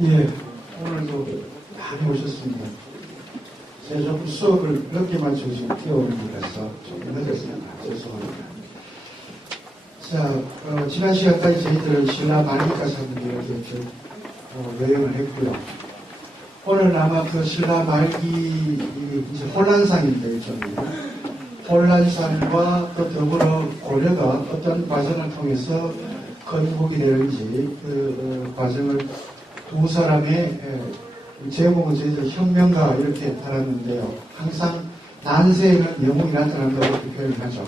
예, 오늘도 많이 오셨습니다. 제가 조금 수업을 늦게 맞춰서 뛰어오는 것 같아서 조금 늦었습니다. 죄송합니다. 자, 지난 시간까지 저희들은 신라 말기까지 한번 이렇게 여행을 했고요. 오늘 아마 그 신라 말기 이제 혼란상인데 일종의 혼란상과 또 더불어 고려가 어떤 과정을 통해서 건국이 되는지 그 과정을 두 사람의 제목은 저희들 혁명가 이렇게 달았는데요. 항상 난세에는 영웅이 나타난다고 이렇게 표현을 하죠.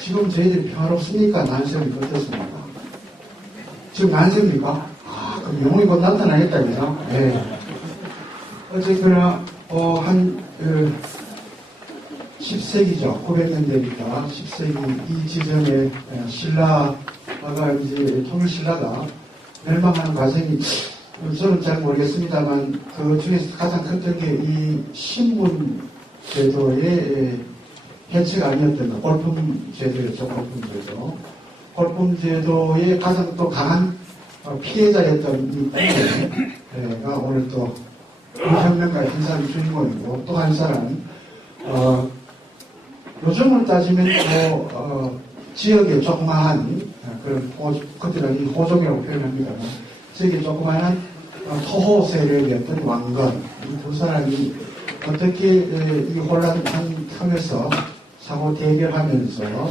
지금 저희들이 평화롭습니까? 난세는 어떻습니까? 지금 난세입니까? 그럼 영웅이 곧 나타나겠다, 그죠? 네. 어쨌거나, 한, 10세기죠. 900년대니까 10세기 이 지점에 신라가 이제 통일신라가 멸망하는 과정이 저는 잘 모르겠습니다만 그 중에서 가장 컸던 게 이 신분 제도의 해체가 아니었던 골품 제도였죠. 골품 제도. 골품 제도의 가장 또 강한 피해자였던 이 군대가 오늘 또 혁명가의 한 사람 주인공이고 또 한 사람은 요즘을 따지면 지역의 조그마한 그런 그들은 호종이라고 표현합니다만 지역의 조그마한 토호 세력이었던 왕건 이 두 사람이 어떻게 이 혼란한 틈에서 상호 대결하면서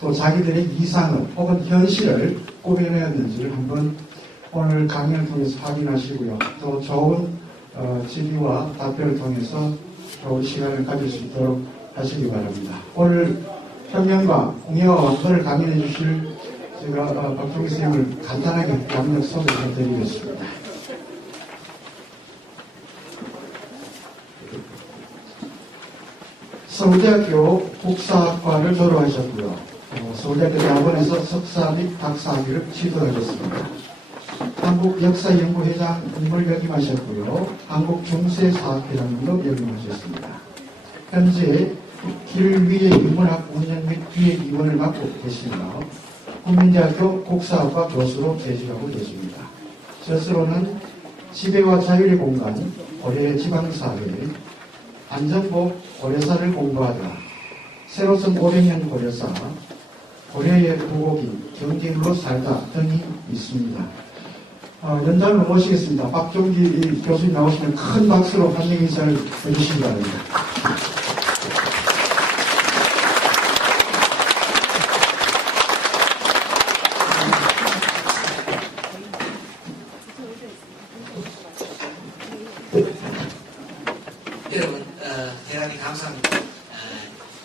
또 자기들의 이상을 혹은 현실을 꾸며내었는지를 한번 오늘 강연을 통해서 확인하시고요. 또 좋은 질의와 답변을 통해서 좋은 시간을 가질 수 있도록 하시기 바랍니다. 오늘 혁명과 공예와 왕권을 강연해 주실 제가 박종기 선생님을 간단하게 양력 소개해 드리겠습니다. 서울대학교 국사학과를 졸업하셨고요. 서울대학교 대학원에서 석사 및 박사학위를 취득하셨습니다. 한국역사연구회장님을 역임하셨고요. 한국중세사학회장님도 역임하셨습니다. 현재 길 위의 인문학 운영 및 기획위원을 맡고 계시며 국민대학교 국사학과 교수로 재직하고 계십니다. 스스로는 지배와 자율의 공간, 고려의 지방사회, 안전복 고려사를 공부하다, 새로선 500년 고려사, 고려의 부곡인 경진으로 살다 등이 있습니다. 연장을 모시겠습니다. 박종기 교수님 나오시면 큰 박수로 환영 인사를 해주시기 바랍니다. 여러분, 대단히 감사합니다.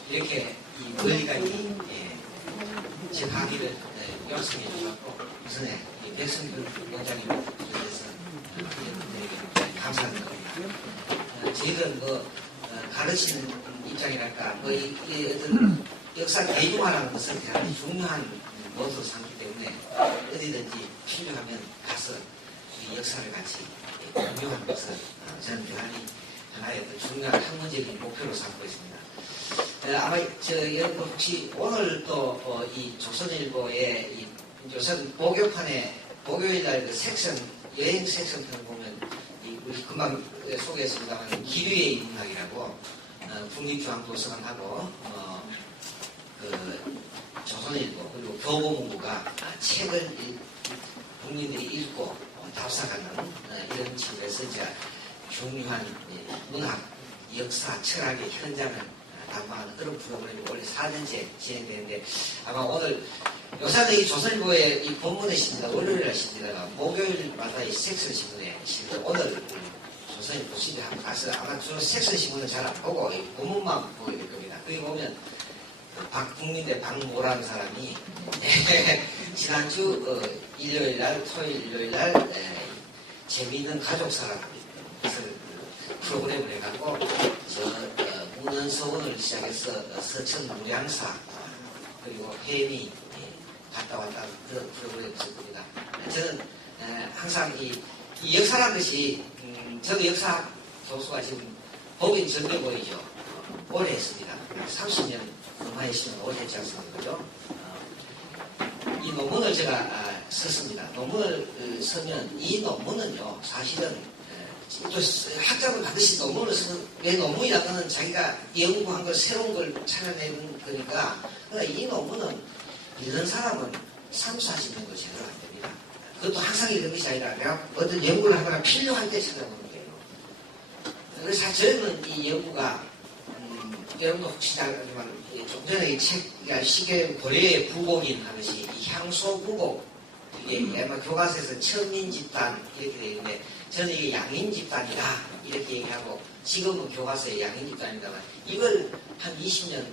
이렇게 멀리까지 제 강의를 요청해 주셨고 우선에 백성균 원장님을 위해서 감사합니다. 저희들은 가르치는 입장이랄까 이 어떤 역사 대중화라는 것은 대단히 중요한 모습으로 삼기 때문에 어디든지 필요하면 가서 이 역사를 같이 공유하는 것을 저는 대단히 하나의 중요한 학문적인 목표로 삼고 있습니다. 아마 여러분 혹시 오늘 또 이 조선일보의 이 요즘 목요판에 목요일날 그 섹션 여행 섹션편을 보면 우리 금방 소개했습니다만 기류의 인문학이라고 국립중앙도서관하고 그 조선일보 그리고 교보문고가 책을 국민들이 읽고 답사하는 이런 측면에서 이제 중요한 문학, 역사, 철학의 현장을 담아하는 그런 프로그램이 원래 4년째 진행되는데 아마 오늘 요새는 이 조선일보의 이 본문의 신문가 월요일날 신문가가 목요일마다 이 섹션 신문에 실려 오늘 조선일보 신문에 한번 가서 아마 주로 섹션 신문은 잘 안 보고 이 본문만 보게 될 겁니다. 거기 보면 국민대 박모라는 사람이 지난주 일요일날 토요일 일요일날 재미있는 가족사랑 프로그램을 해갖고 문헌서원을 시작해서 서천 무량사 그리고 해미 갔다 왔다 그런 프로그램을 있을 겁니다. 저는 항상 이 역사라는 것이 저 역사 교수가 지금 법인 전대보이죠. 오래 했습니다. 30년 넘게 했으면 오래 했지 않습니까? 그죠? 이 논문을 제가 썼습니다. 논문을 쓰면 이 논문은요, 사실은 또 학자분 반드시 논문을 쓰면 내 논문이라는 건 자기가 연구한 걸 새로운 걸 찾아내는 거니까 그러니까 이 논문은 이런 사람은 3, 40년도 제대로 안 됩니다. 그것도 항상 이런 것이 아니라 내가 어떤 연구를 하거나 필요할 때 찾아보는 거예요. 그래서 저는 이 연구가 여러분도 혹시 알지만 좀 전에 이 책, 시계 고려의 부곡인 하듯이 이 향소 부곡 이게 아마 교과서에서 천인 집단 이렇게 되어 있는데 저는 이게 양인 집단이다 이렇게 얘기하고 지금은 교과서에 양인 집단이다만 이걸 한 20년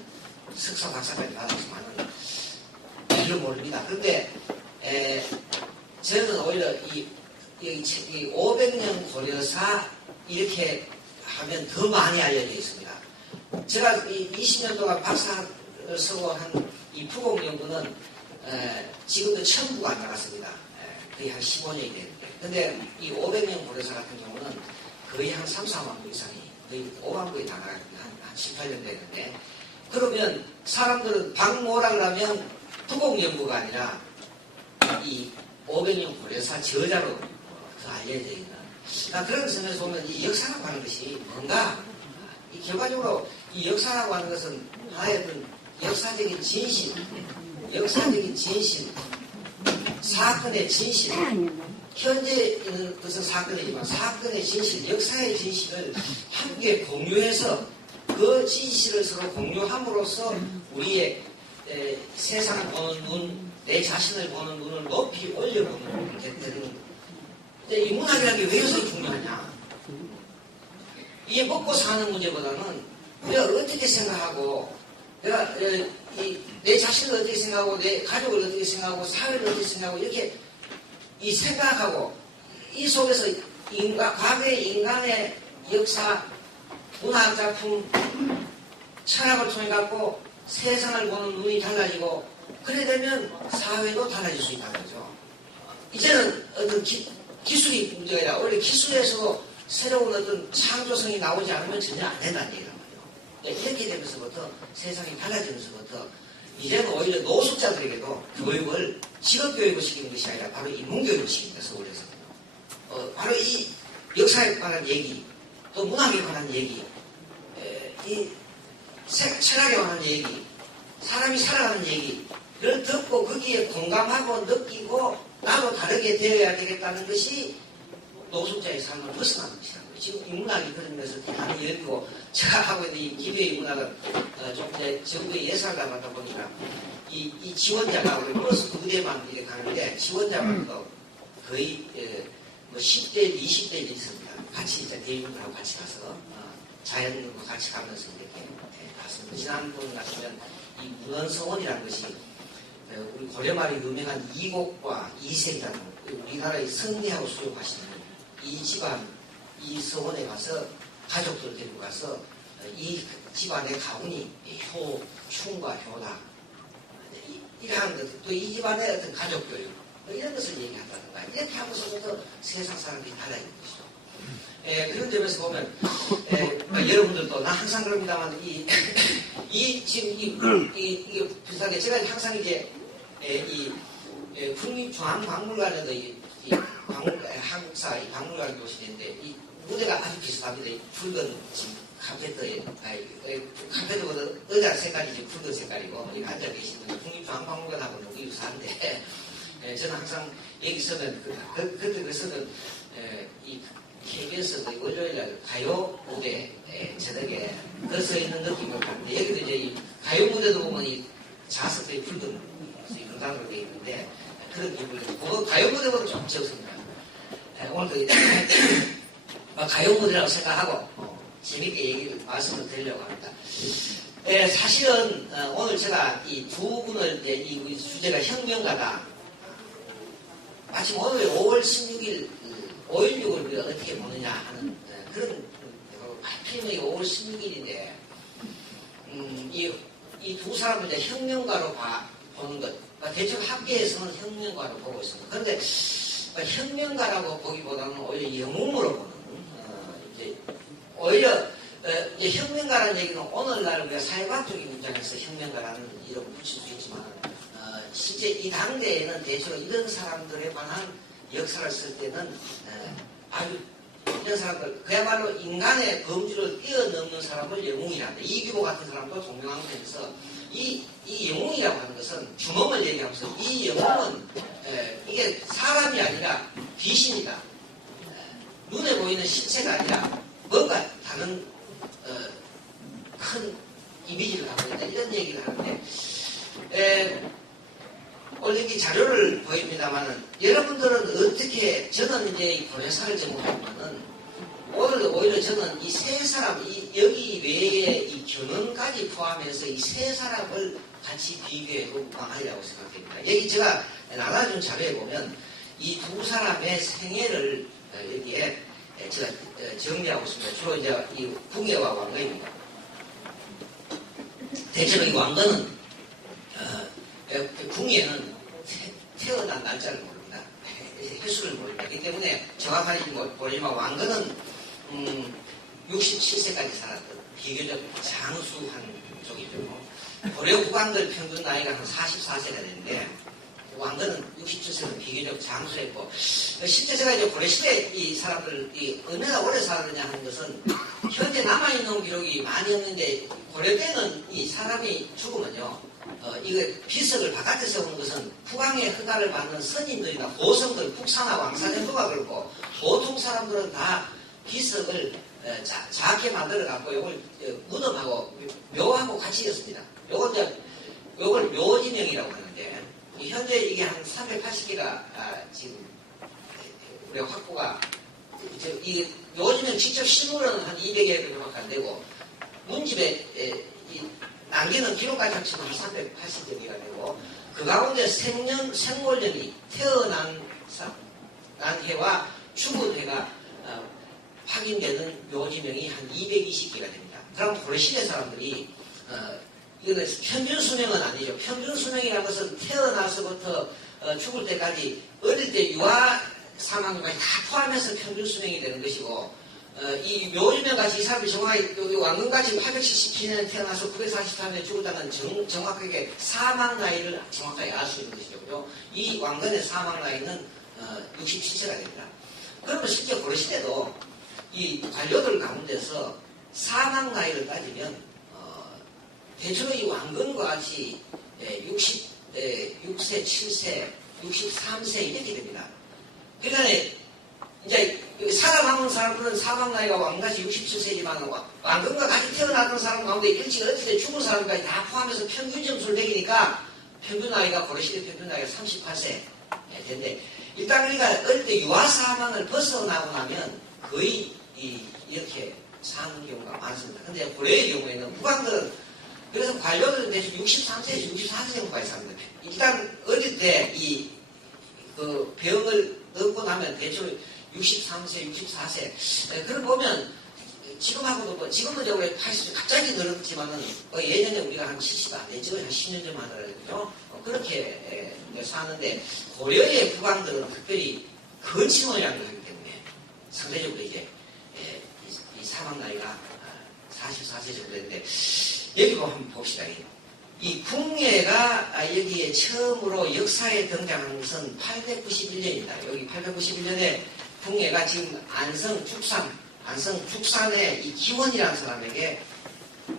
석사 박사까지 받았지만은 별로 모릅니다. 그런데 저는 오히려 이 500년 고려사 이렇게 하면 더 많이 알려져 있습니다. 제가 이 20년 동안 박사를 쓰고 한 이 부곡 연구는 지금도 천부가 안 나갔습니다. 거의 한 15년이 되는데. 근데 이 500년 고려사 같은 경우는 거의 한 3, 4만 부 이상이 거의 5만 부에 나가는 한 18년 되는데 그러면 사람들은 박모라 그러면 부곡 연구가 아니라 이 500년 고려사 저자로 더 알려져 있는 그런 점에서 보면 이 역사라고 하는 것이 뭔가 이 결과적으로 이 역사라고 하는 것은 하나의 어떤 역사적인 진실, 사건의 진실, 현재 있는 것은 사건이지만 사건의 진실, 역사의 진실을 함께 공유해서 그 진실을 서로 공유함으로써 우리의 세상을 보는 눈, 내 자신을 보는 눈을 높이 올려보는 게 되는 근데 이 문학이라는 게 왜 이렇게 중요하냐? 이게 먹고 사는 문제보다는 우리가 어떻게 생각하고 내가 내 자신을 어떻게 생각하고 내 가족을 어떻게 생각하고 사회를 어떻게 생각하고 이렇게 이 생각하고 이 속에서 과거의 인간의 역사, 문학 작품, 철학을 통해 갖고 세상을 보는 눈이 달라지고 그래 되면 사회도 달라질 수 있다는 거죠. 이제는 어떤 기술이 문제가 아니라 원래 기술에서도 새로운 어떤 창조성이 나오지 않으면 전혀 안 된다는 얘기란 말이에요. 이렇게 되면서부터 세상이 달라지면서부터 이제는 오히려 노숙자들에게도 교육을 직업교육을 시키는 것이 아니라 바로 인문교육을 시킵니다. 서울에서는요. 바로 이 역사에 관한 얘기 또 문학에 관한 얘기 이 철학에 관한 얘기 사람이 살아가는 얘기를 듣고 거기에 공감하고 느끼고 나도 다르게 되어야 되겠다는 것이 노숙자의 삶을 벗어나는 것이라는 거예요. 지금 인문학이 그런 면에서 대단히 열리고 제가 하고 있는 이 기도의 인문학은 좀 이제 정부의 예산을 담았다 보니까 이 지원자가 우리 버스 2대만 이렇게 가는데 지원자가 거의 뭐 10대, 20대 있습니다. 같이 이제 대인분들하고 같이 가서 자연과 같이 가면서 이렇게 갔습니다. 지난번 같으면 이 문헌서원이라는 것이 우리 고려말이 유명한 이곡과 이색이라는 우리나라의 성리하고 수용하시는 이 집안, 이 서원에 가서 가족들 데리고 가서 이 집안의 가문이 충과 효다 이러한 것, 또 이 집안의 어떤 가족 교육 이런 것을 얘기한다든가 이렇게 하면서부터 세상 사람들이 달라지는 것이죠. 그런 점에서 보면 여러분들도 나 항상 그럽니다만 지금 이게 비슷하게 제가 항상 이제 국립중앙박물관에도 한국사 박물관 도시인데 이 무대가 아주 비슷합니다. 이 붉은 지금 카페트보다 의자 색깔이 이제 붉은 색깔이고 여기 앉아 계신 분이 국립중앙박물관하고 너무 유사한데 저는 항상 여기 서면 그때 그서는 이 KBS도 월요일날 가요 무대 저녁에 서 있는 느낌을 받는데 여기도 이제 이 가요 무대도 보면 이 자석들이 붉은 금강으로 되어 있는데 그런 기분이 그거 가요 무대보다 좀 적습니다. 오늘도 가요 무대라고 생각하고 재밌게 얘기를 말씀을 드리려고 합니다. 사실은 오늘 제가 이 두 분을 이제 이 주제가 혁명가다. 마침 오늘 5월 16일 5.16을 우리가 어떻게 보느냐 하는 그런 하필이면 5월 16일인데 이 두 사람을 이제 혁명가로 보는 것 대충 학계에서는 혁명가로 보고 있습니다. 그런데 혁명가라고 보기보다는 오히려 영웅으로 보는 이제 오히려 혁명가라는 얘기는 오늘날 우리가 사회과학적인 입장에서 혁명가라는 이름을 붙일 수 있지만 실제 이 당대에는 대체로 이런 사람들에 관한 역사를 쓸 때는 아주 이런 사람들 그야말로 인간의 범주를 뛰어넘는 사람을 영웅이란다. 이규보 같은 사람도 동명왕전에서 이 영웅이라고 하는 것은 주몽을 얘기하면서 이 영웅은 이게 사람이 아니라 귀신이다. 눈에 보이는 실체가 아니라 뭔가 다른 큰 이미지를 갖고 있다. 이런 얘기를 하는데 오늘 이 자료를 보입니다만은 여러분들은 어떻게 저는 이제 이 고려사를 전공하면은 오히려 저는 이 세 사람 여기 외에 이 견훤까지 포함해서 이 세 사람을 같이 비교해도 무방하리라고 생각합니다. 여기 제가 나눠준 자료에 보면 이 두 사람의 생애를 여기에 제가 정리하고 있습니다. 주로 이제 이 궁예와 왕거입니다. 대체로 이 왕거는 궁예는 태어난 날짜를 모릅니다. 횟수를 모릅니다. 그렇기 때문에 정확하게 모르지만 왕거는 67세까지 살았던 비교적 장수한 쪽이죠. 고려 국왕들 평균 나이가 한 44세가 되는데 왕건은 67세는 비교적 장수했고 실제 제가 이제 고려시대 이 사람들이 얼마나 오래 살았느냐 하는 것은 현재 남아있는 기록이 많이 없는데 고려 때는 이 사람이 죽으면요 이거 비석을 바깥에서 오는 것은 국왕의 허가를 받는 선임들이나 보성들 국사나 왕사 정도가 그렇고 보통 사람들은 다 비석을 작게 만들어 갖고 이걸 무덤하고 묘하고 같이 였습니다. 요걸 묘지명이라고 하는데 현재 이게 한 380개가 지금 우리가 확보가 이 묘지명 직접 실물은 한 200개 정도밖에 안 되고 문집에 남기는 기록까지 합치면 한 380개가 되고 그 가운데 생골년이 태어난 해와 죽은 해가 확인되는 묘지명이 한 220개가 됩니다. 그럼 고려시대 사람들이 이거는 평균 수명은 아니죠. 평균 수명이라는 것은 태어나서부터 죽을 때까지 어릴 때 유아 사망까지 다 포함해서 평균 수명이 되는 것이고 이 묘지명 같이 이 사람이 정확하게 왕건같이 877년에 태어나서 943년에 죽었다는 정확하게 사망 나이를 정확하게 알 수 있는 것이죠. 이 왕건의 사망 나이는 67세가 됩니다. 그러면 실제 고려시대도 이 관료들 가운데서 사망 나이를 따지면 대체로 이 왕건과 같이 6세, 7세, 63세 이렇게 됩니다. 그러니까 이제 살아남은 사람들은 사망 나이가 왕같이 67세지만 왕건과 같이 태어났던 사람 가운데 일찍 어릴 때 죽은 사람까지 다 포함해서 평균 점수를 매기니까 평균 나이가 고려시대 평균 나이가 38세 된대. 일단 우리가 어릴 때 유아 사망을 벗어나고 나면 거의 이렇게 사는 경우가 많습니다. 근데 고려의 경우에는 국왕들은 그래서 관료들은 대충 63세에서 64세 정도까지 삽니다. 일단 어릴 때 그 병을 얻고 나면 대충 63세, 64세. 그걸 보면 지금하고도 지금은 이제 우리 80세 갑자기 늘었지만은 예전에 우리가 한 70안 안 됐죠. 한 10년 전만 하더라도 그렇게 사는데 고려의 국왕들은 특별히 건칭원이라는 걸 하기 때문에 상대적으로 이제 이 사망 나이가 44세 정도 되는데 여기 한번 봅시다. 이 궁예가 여기에 처음으로 역사에 등장한 것은 891년입니다. 여기 891년에 궁예가 지금 안성 죽산의 이 기원이라는 사람에게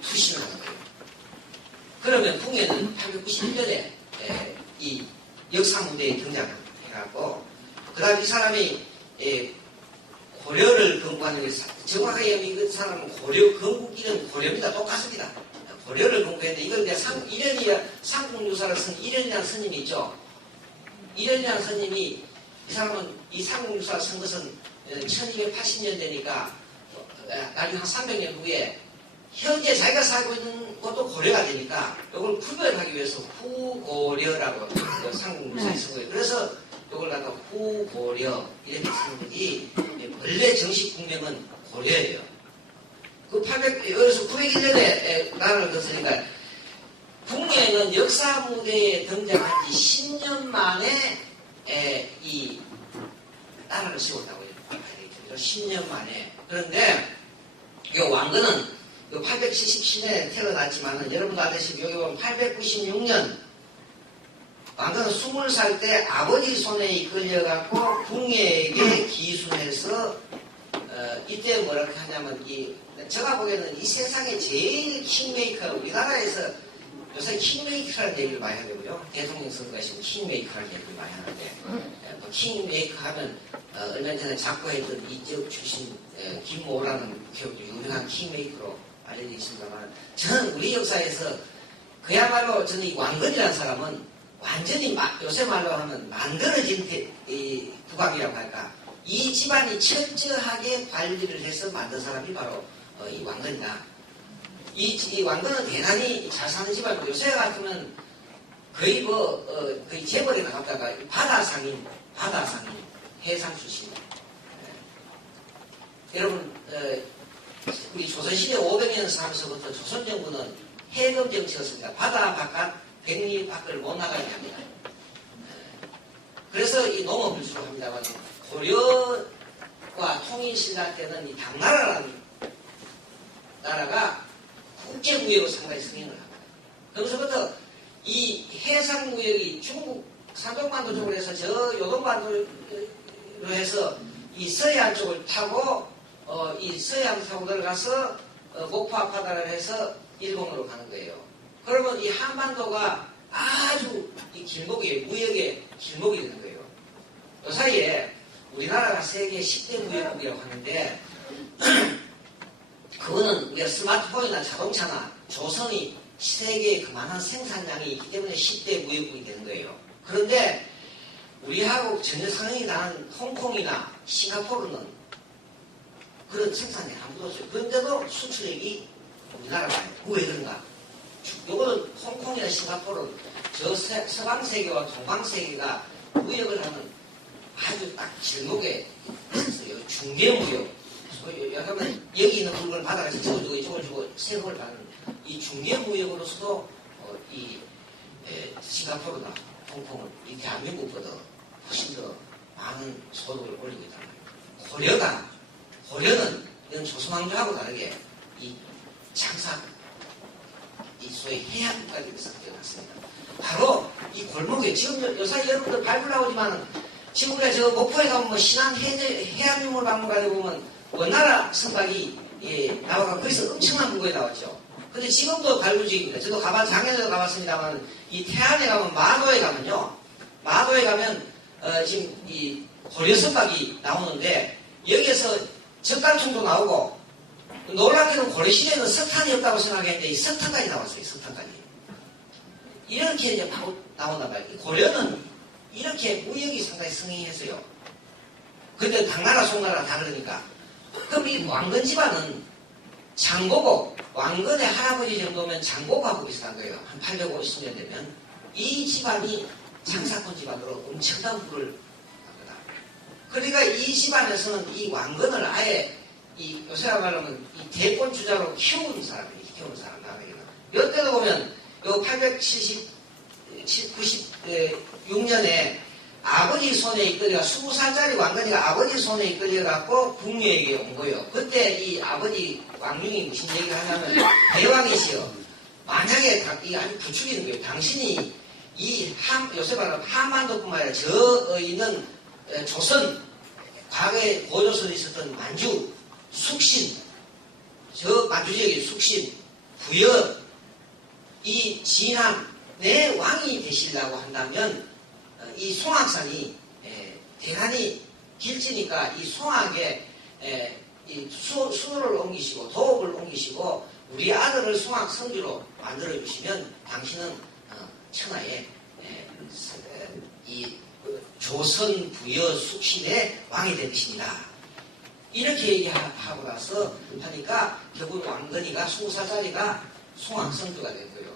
투신을 하는 거예요. 그러면 궁예는 891년에 이 역사 무대에 등장해갖고 그 다음 이 사람이 고려를 건국하는 게 정확하게 이 사람은 건국 이름 고려입니다. 똑같습니다. 고려를 공부했는데 이걸 그냥 상궁유사를 쓴 이련이라는 스님이 있죠. 이련이라는 스님이 이 사람은 이 상궁유사를 쓴 것은 1280년 되니까 나중에 한 300년 후에 현재 자기가 살고 있는 것도 고려가 되니까 이걸 구별하기 위해서 후고려라고 상궁유사에 쓴 거예요. 그래서 이걸 갖다 후고려 이렇게 쓰는 거지 원래 정식 국명은 고려예요. 여기서 901년에 나라를 뒀으니까 궁예는 역사 무대에 등장한 지 10년 만에 이 나라를 세웠다고 해요. 10년 만에. 그런데 이 왕건은 877년에 태어났지만은 여러분도 아시다시피 여기 보면 896년 왕건은 20살 때 아버지 손에 이끌려갖고 궁예에게 기순해서 이때 뭐라고 하냐면 제가 보기에는 이 세상에 제일 킹메이커, 우리나라에서 요새 킹메이커라는 얘기를 많이 하거든요. 대통령 선거에 지금 킹메이커라는 얘기를 많이 하는데 뭐 킹메이커 하면 얼마 전에 작고했던 이쪽 출신 김모라는 유명한 킹메이커로 알려져 있습니다만, 저는 우리 역사에서 그야말로 저는 이 왕건이라는 사람은 완전히 요새 말로 하면 만들어진 국왕이라고 할까, 이 집안이 철저하게 관리를 해서 만든 사람이 바로 이 왕건이다. 이 왕건은 대단히 잘 사는 집안이고, 요새 같으면 거의 거의 재벌에 나갔다가 바다상인, 해상 출신. 여러분, 우리 조선시대 500년 살면서부터 조선정부는 해금 정치였습니다. 바다 바깥, 백리 밖을 못 나가게 합니다. 그래서 이 농업을 주로 합니다만, 고려와 통일신라 때는 이 당나라라는 나라가 국제무역으로 상당히 승인을 합니다. 그러면서부터 이 해상무역이 중국 산동반도 쪽으로 해서 저 요동반도로 해서 이 서해안 쪽을 타고 이 서해안 타고 들어가서 목포 앞바다를 해서 일본으로 가는 거예요. 그러면 이 한반도가 아주 이 길목이, 무역의 길목이 되는 거예요. 그 사이에 우리나라가 세계 10대 무역국이라고 하는데, 그거는 우리가 스마트폰이나 자동차나 조선이 세계에 그만한 생산량이 있기 때문에 10대 무역국이 되는 거예요. 그런데 우리하고 전혀 상응이 나는 홍콩이나 싱가포르는 그런 생산량이 아무도 없어요. 그런데도 수출액이 우리나라가 아니에요. 왜 그런가? 요거는 홍콩이나 싱가포르는 저 서방세계와 동방세계가 무역을 하는 아주 딱 길목에 있어요. 중개무역. 그러면 여기 있는 물건을 받아가지고 저걸 주고 세금을 받는 이 중개무역으로서도 싱가포르나 홍콩은 이 대한민국보다 훨씬 더 많은 소득을 올리고 있다. 고려는 이런 조선왕조하고 다르게 이 장사, 이 소위 해안국가들에서 태어났습니다. 바로 이 골목에 지금 요새 여러분들 발굴 나오지만 지금 우리가 저 목포에 가면 뭐 신안 해안유물 박물 가게 보면 원나라 선박이 나와가 거기서 엄청난 물건이 나왔죠. 근데 지금도 발굴 중입니다. 저도 작년에도 가봤습니다만 이 태안에 가면 마도에 가면 지금 이 고려 선박이 나오는데 여기에서 젓갈총도 나오고, 놀랍게는 고려시대에는 석탄이 없다고 생각했는데 이 석탄까지 나왔어요. 석탄까지. 이렇게 이제 바로 나오나 봐요. 고려는 이렇게 무역이 상당히 승리했어요. 근데 당나라 송나라 다르니까. 그럼 이 왕건 집안은 장고국, 왕건의 할아버지 정도면 장고국하고 비슷한 거예요. 한 850년 되면. 이 집안이 장사꾼 집안으로 엄청난 부를 합니다. 그러니까 이 집안에서는 이 왕건을 아예 요새 말하면 이 대권 주자로 키운 사람이에요. 이때도 보면 요 896년에 아버지 손에 이끌려 20살짜리 왕건이가 아버지 손에 이끌려갖고 궁예에게 온 거예요. 그때 이 아버지 왕룡이 무슨 얘기를 하냐면, 대왕이시여, 만약에 이 아주 부추기는 거예요. 당신이 요새 말하면 한반도뿐만 아니라 저 있는 조선, 과거에 고조선에 있었던 만주, 숙신, 저 만주 지역의 숙신, 부여, 이 진안, 내 왕이 되시려고 한다면 이 송악산이 대단히 길지니까 이 송악에 이 수를 옮기시고 도읍을 옮기시고 우리 아들을 송악 성주로 만들어 주시면 당신은 천하에 이 조선 부여 숙신의 왕이 되십니다. 이렇게 얘기하고 나서 하니까 결국 왕건이가 20살짜리가 송악 성주가 된 거예요.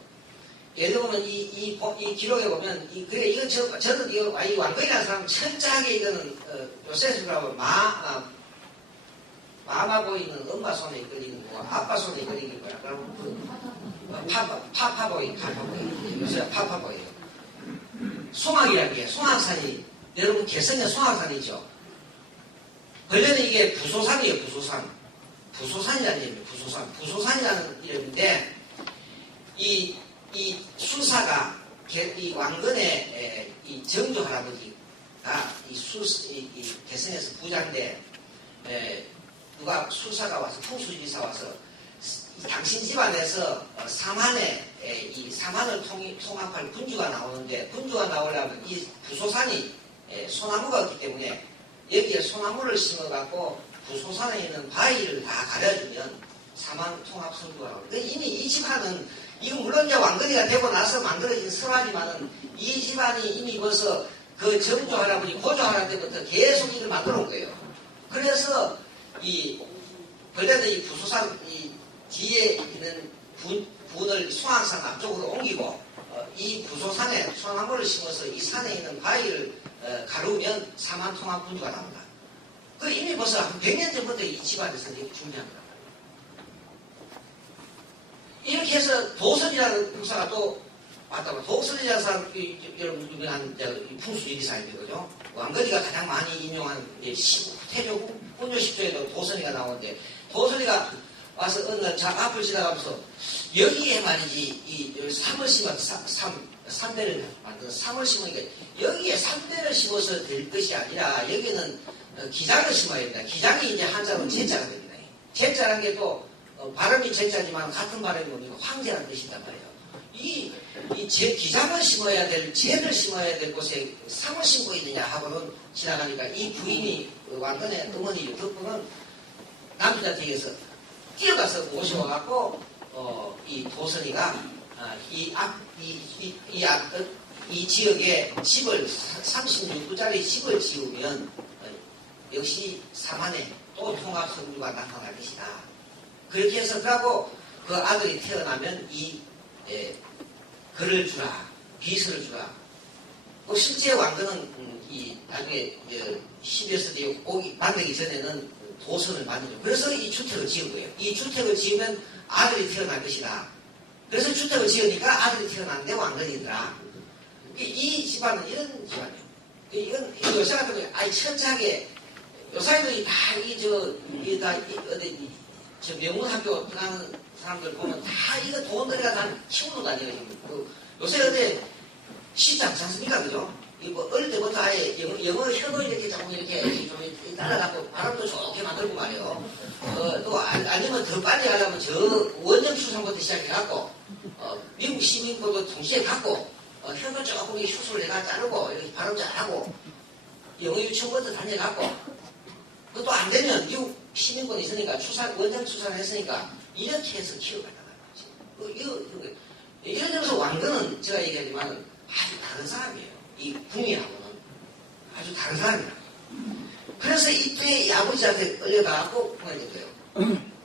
예를 들면 이 기록에 보면 이건 저는 이 왕건이라는 사람은 철저하게 이거는 요새식으로 마마 보이는 엄마 손에 이끌리는 거고 아빠 손에 이끌리는 거야. 그럼 파파보이 요새 파파보이. 송악이라는 게 송악산이 여러분 개성에 송악산이죠. 원래는 이게 부소산이에요. 부소산이라는 이름이에요. 부소산이라는 이름인데 이 순사가 이 왕건의 이 정조 할아버지가 이 개성에서 부자인데 누가 술사가 와서 풍수지사 와서 당신 집안에서 삼한에 이 삼한을 통합할 분주가 나오는데 분주가 나오려면 이 부소산이 소나무가 없기 때문에 여기에 소나무를 심어갖고 부소산에 있는 바위를 다 가려주면 삼한 통합 선주가 나옵니다. 이미 이 집안은 이건 물론 이제 왕건이가 되고 나서 만들어진 설화지만은 이 집안이 이미 벌써 그 정조 할아버지 고조 할아버지 때부터 계속 이걸 만들어 온 거예요. 그래서 원래는 이 부소산 이 뒤에 있는 분을 수왕산 앞쪽으로 옮기고 이 부소산에 소나무를 심어서 이 산에 있는 바위를 가르우면 삼한통합 분주가 나온다. 그 이미 벌써 한 100년 전부터 이 집안에서 이렇게 준비합니다. 이렇게 해서 도선이라는 형사가 또 왔다고. 도선이라는 사람, 여러분 유명한 풍수지리사입니다. 그죠? 왕건이가 가장 많이 인용한 태조 훈요 10조에도 도선이가 나오는데 도선이가 와서 어느 날 앞을 지나가면서 여기에 말이지 이 삼을 심어 삼배를 만드는 삼을 심으니까 여기에 삼배를 심어서 될 것이 아니라 여기는 기장을 심어야 된다. 기장이 이제 한자로 제자가 됩니다. 제자라는 게 또 발음이 제자지만 같은 발음이 뭡니까? 황제라는 뜻이단 말이에요. 이 기장을 심어야 될, 재를 심어야 될 곳에 삼을 심고 있느냐 하고는 지나가니까 이 부인이 왕건의 어머니 덕분은 남자댁에서 뛰어가서 모셔와갖고 이 도선이가 이 지역에 집을 36구짜리 집을 지으면 역시 삼한에 또 통합선주가 나타날 것이다. 그렇게 해서 그러고 그 아들이 태어나면 글을 주라, 비서를 주라. 실제 왕건은 나중에 12여 세기 오기 만들기 전에는 도선을 만들죠. 그래서 이 주택을 지은 거예요. 이 주택을 지으면 아들이 태어날 것이다. 그래서 주택을 지으니까 아들이 태어났는데 왕건이더라. 이 집안은 이런 집안이에요. 이건 요새 같은 경우에 천차하게 요사이들이 다 저 명문학교 들어가는 사람들 보면 다 이거 돈 들여가 다 키우는 거 아니에요. 요새 어디 쉽지 않지 않습니까? 그죠? 뭐 어릴 때부터 아예 영어 혀도 이렇게 조금 이렇게 좀 따라가고 발음도 좋게 만들고 말이에요. 또 아니면 더 빨리 하려면 저 원정 출산부터 시작해갖고 미국 시민권도 동시에 갖고 혀도 조금 이렇게 수술을 해가 자르고 이렇게 발음 잘하고 영어 유치원부터 다녀갖고 그것도 안 되면 미국 시민권이 있으니까 원정 출산을 했으니까 이렇게 해서 키워간다는 거지. 이런 점에서 왕건은 제가 얘기하지만 아주 다른 사람이에요. 이 궁이하고는 아주 다른 사람이라. 그래서 이때 아버지한테 끌려가고 궁하게 돼요.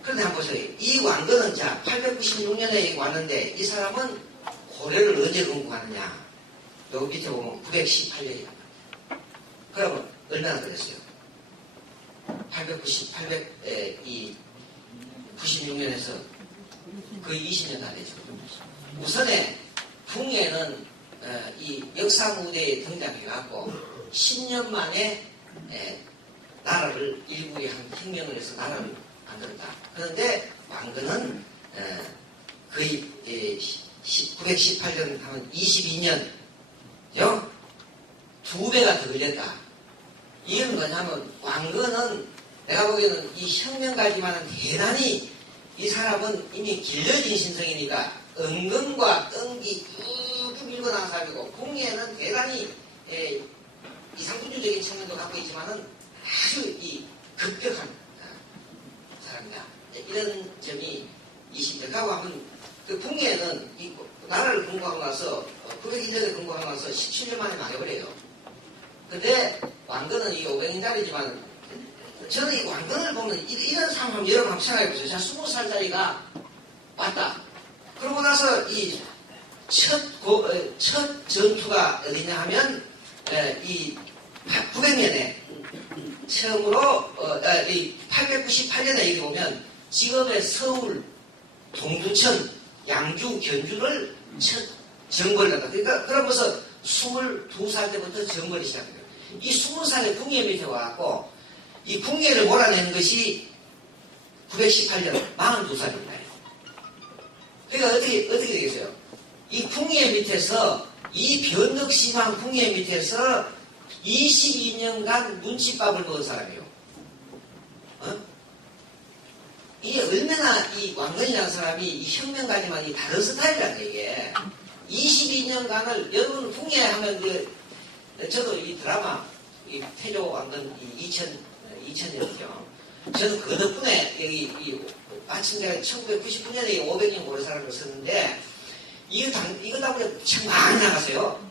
그런데 한번 보세요. 이 왕건은 자 896년에 왔는데 이 사람은 고려를 언제 건국하느냐. 여기 밑에 보면 918년이란 말이에요. 그러면 얼마나 그랬어요? 96년에서 거의 20년 다 되죠. 우선에 풍예는 이 역사 무대에 등장해갖고 10년 만에 나라를 일부에 한 혁명을 해서 나라를 만들었다. 그런데 왕건은 거의 918년 하면 22년, 2배가 더 걸렸다. 이유는 뭐냐면 왕건은 내가 보기에는 이 혁명가지만은 대단히 이 사람은 이미 길러진 신성이니까 은근과 뜬기 쭉 밀고 나온 사람이고 궁예는 대단히 이상군주적인 측면도 갖고 있지만은 아주 이 급격한 사람이다. 이런 점이 이십니다라고 하면 그 궁예는 이 나라를 건국하고 나서 901년에 건국하고 나서 17년 만에 망해버려요. 근데 왕건은 이게 500년짜리지만 저는 이 왕건을 보면 이런 상황을 여러분 한번 생각해보세요. 자, 20살짜리가 왔다. 그러고 나서 이 첫 전투가 어디냐 하면 이 900년에 처음으로 이 898년에 여기 보면 지금의 서울, 동두천, 양주, 견주를 첫 정벌을 한다. 그러니까 그러면서 22살 때부터 정벌이 시작합니다. 이 20살의 궁예 밑에 와갖고 이 궁예를 몰아낸 것이 918년 42살입니다. 그러니까 어떻게 되겠어요? 이 궁예 밑에서 이 변덕 심한 궁예 밑에서 22년간 눈칫밥을 먹은 사람이에요. 이게 얼마나 이 왕건이라는 사람이 이 혁명가지만 이 다른 스타일이라는 이게 22년간을 여러분 궁예하면 저도 이 드라마 이 태조 왕건 2000년이죠. 저는 그 덕분에 여기 마침 제가 1999년에 500년 오래 살아서 썼는데 이거 때문에 참 많이 나갔어요.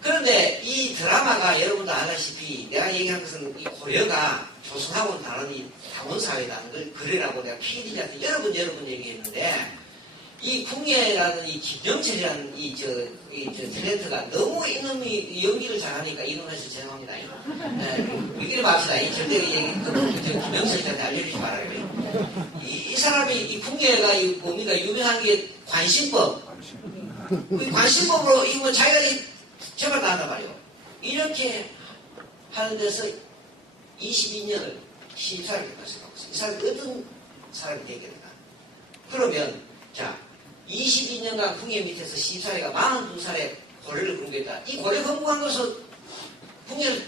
그런데 이 드라마가 여러분도 아다시피 내가 얘기한 것은 이 고려가 조선하고는 다른 이 다원사회라는 걸 그래라고 내가 PD한테 여러 번 얘기했는데 이 궁예라는 이 김영철이라는 이 탤런트가 너무 이놈이 연기를 잘하니까 이놈에서 죄송합니다. 얘기를 맙시다. 이 절대 김영철한테 알려주지 말아요. 이 사람이 이 궁예가 뭡니까 유명한 게 관심법. 그 관심법으로 이거 자기가 제발 나한단 말이에요. 이렇게 하는 데서 22년을 시집살이 됐다고 생각하고 이 사람이 어떤 사람이 되겠는가? 그러면 자 22년간 궁예 밑에서 시집살이가 42살에 고려를 공부했다. 이 고려 공부한 것은 궁예를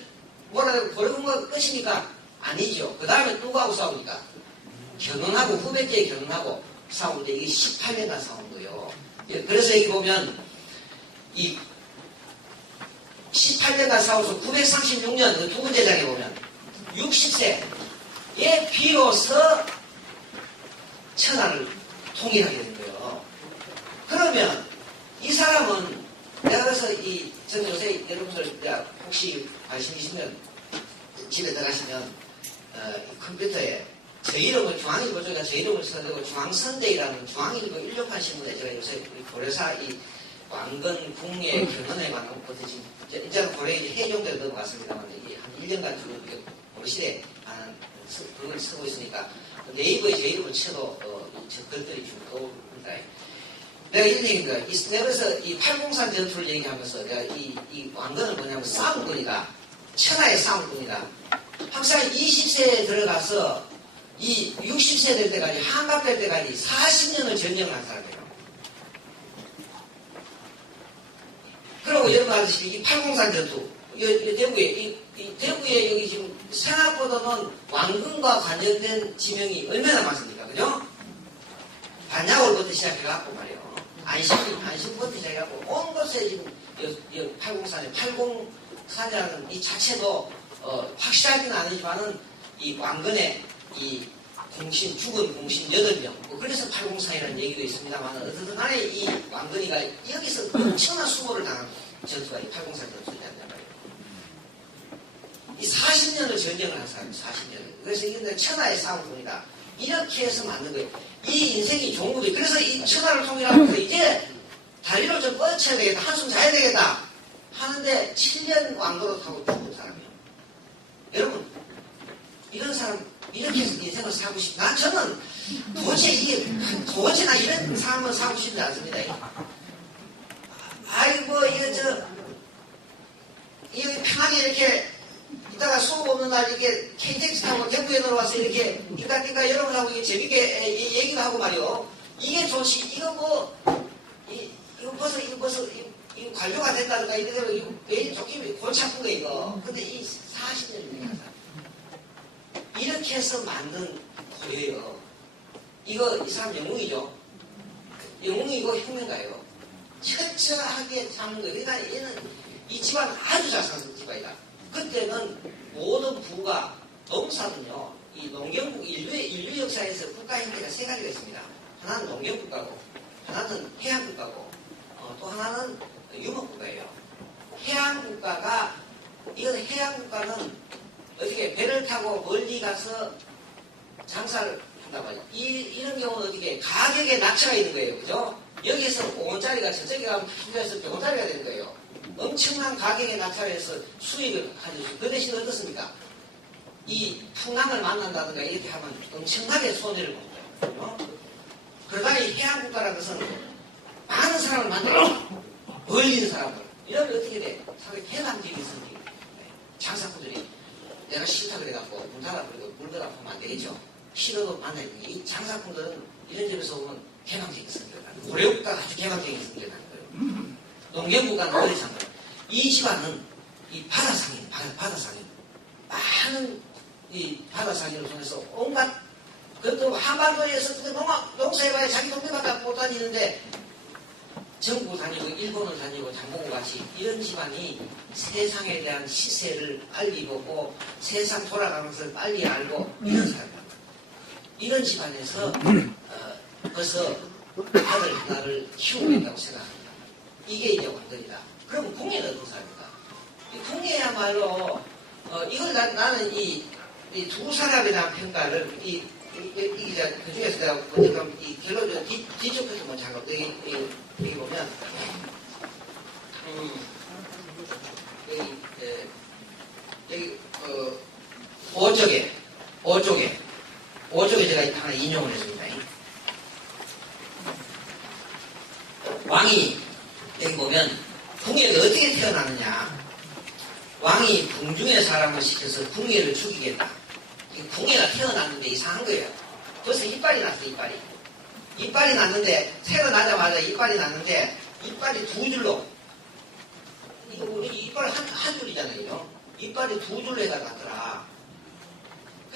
뭐라고 고려 공부가 끝이니까 아니죠. 그 다음에 누구하고 싸우니까 결혼하고 후배께 결혼하고 싸우는데 이게 18년간 싸운 거예요. 그래서 여기 보면 이 18년간 싸워서 936년 그 두 번째 장에 보면 60세에 비로소 천하를 통일하게 된 거예요. 그러면 이 사람은 내가 그래서 전 요새 여러분들 혹시 관심 있으면 집에 들어가시면 컴퓨터에 제 이름을 중앙일보 쪽에 제 이름을 써내고 중앙선대이라는 중앙일보 168 신문에 제가 요새 고려사 이 왕건 궁예 경연에 관한 것부터 지금 이제는 고려에 해종대로 넘어갔습니다만 이게 한 1년간 그 고려시대 그걸 쓰고 있으니까 네이버에 제 이름을 쳐도 저 글들이 좀 떠오릅니다. 내가 이런 얘기입니다. 내가 그래서 이 팔공산 전투를 얘기하면서 내가 이 왕건은 뭐냐면 싸움꾼이다. 천하의 싸움꾼이다. 항상 20세에 들어가서 이 60세 될 때까지 한갑 될 때까지 40년을 전쟁을 한 사람이에요. 그리고 여러분 아시다시피 이 팔공산 전투 대구에 대구에 여기 지금 생각보다는 왕건과 관련된 지명이 얼마나 많습니까? 그죠? 반야월부터 시작해갖고 말이에요. 안심부터 시작해갖고 온 곳에 지금 팔공산에 팔공산이라는 이 자체도 확실하지는 않지만은 이 왕건의 이 공신 죽은 공신 8명 그래서 팔공산이라는 얘기도 있습니다만 어쨌든 간에 이 왕건이가 여기서 엄청난 수모를 당한 전투가 이 팔공산 전투였단 말이에요. 이 40년을 전쟁을 한 사람이 40년을. 그래서 이게 천하의 싸움꾼이다. 이렇게 해서 만든 거예요. 이 인생이 좋은 거죠. 그래서 이 천하를 통일하면서 이제 다리를 좀 뻗쳐야 되겠다. 한숨 자야 되겠다. 하는데 7년 왕도로 타고 죽은 사람이에요. 여러분 이런 사람 이렇게 해서 인생을 살고 싶다. 저는 도대체 나 이런 삶을 살고 싶지 않습니다. 아이고 이거 편하게 이렇게 이따가 수업 없는 날 이렇게 KTX 타고 대구에 들어와서 이렇게 띵가띵가 여러분하고 이게 재밌게 얘기도 하고 말이요. 이게 좋지. 이거 벌써 이거 관료가 됐다든가 이래서 이거 매일 조금이 골치 아픈 거 이거. 근데 이 40년이 이렇게 해서 만든 고려예요. 이 사람 영웅이죠. 영웅이고 혁명가예요. 철저하게 사는 거예요. 그러니까 얘는 이 집안 아주 잘 사는 집안이다. 그때는 모든 부가 농사는요. 이 농경국 인류 역사에서 국가 형태가 세 가지가 있습니다. 하나는 농경국가고, 하나는 해양국가고, 또 하나는 유목국가예요. 이건 해양국가는 어떻게 배를 타고 멀리 가서 장사를 한다고 하죠. 이런 경우는 어떻게 가격에 낙차가 있는 거예요. 그죠? 여기에서 5원짜리가 저쪽에 가면 필요해서 100원짜리가 되는 거예요. 엄청난 가격에 낙찰해서 수익을 가지고 그 대신 어떻습니까? 이 풍랑을 만난다든가 이렇게 하면 엄청나게 손해를 봅니다. 그러다 이 해양국가라는 것은 많은 사람을 만들어 멀리 있는 사람을 이러면 어떻게 돼? 상당히 해방적인 성격이 장사꾼들이 내가 싫다 그래갖고 문 닫아버리고 물 닫아보면 안 되겠죠. 싫어도 만나야 이 장사꾼들은 이런 점에서 보면 개방적인 성격을 하는 고려국가가 아주 개방적인 성격을 하는 거예요. 농경국가는 어디서 한 거예요? 이 집안은 이 바다상인, 바다상인. 많은 이 바다상인을 통해서 온갖, 그것도 한반도에서 농사해봐야 자기 동네마다 못 다니는데 전국 다니고 일본을 다니고 장보고 같이 이런 집안이 세상에 대한 시세를 빨리 보고 세상 돌아가면서 빨리 알고 이런 사람이다. 이런 집안에서 벌써 아들 하나를 키우고 있다고 생각합니다. 이게 이제 왕건이다. 그럼 궁예는 어떤 사람입니까? 이 궁예야말로 이걸 나는 이 두 사람에 대한 평가를 그 중에서 내가 먼저 그럼 이 결론적으로 뒤쪽부터 먼저 하고 여기 보면 여기 5쪽에 제가 하나 인용을 했습니다. 왕이 여기 보면 궁예가 어떻게 태어나느냐. 왕이 궁중의 사람을 시켜서 궁예를 죽이겠다. 궁예가 태어났는데 이상한 거예요. 벌써 이빨이 났어, 이빨이. 이빨이 났는데, 태어나자마자 이빨이 났는데, 이빨이 두 줄로, 이거 우리 이빨 한 줄이잖아요. 이빨이 두 줄로 해가 났더라.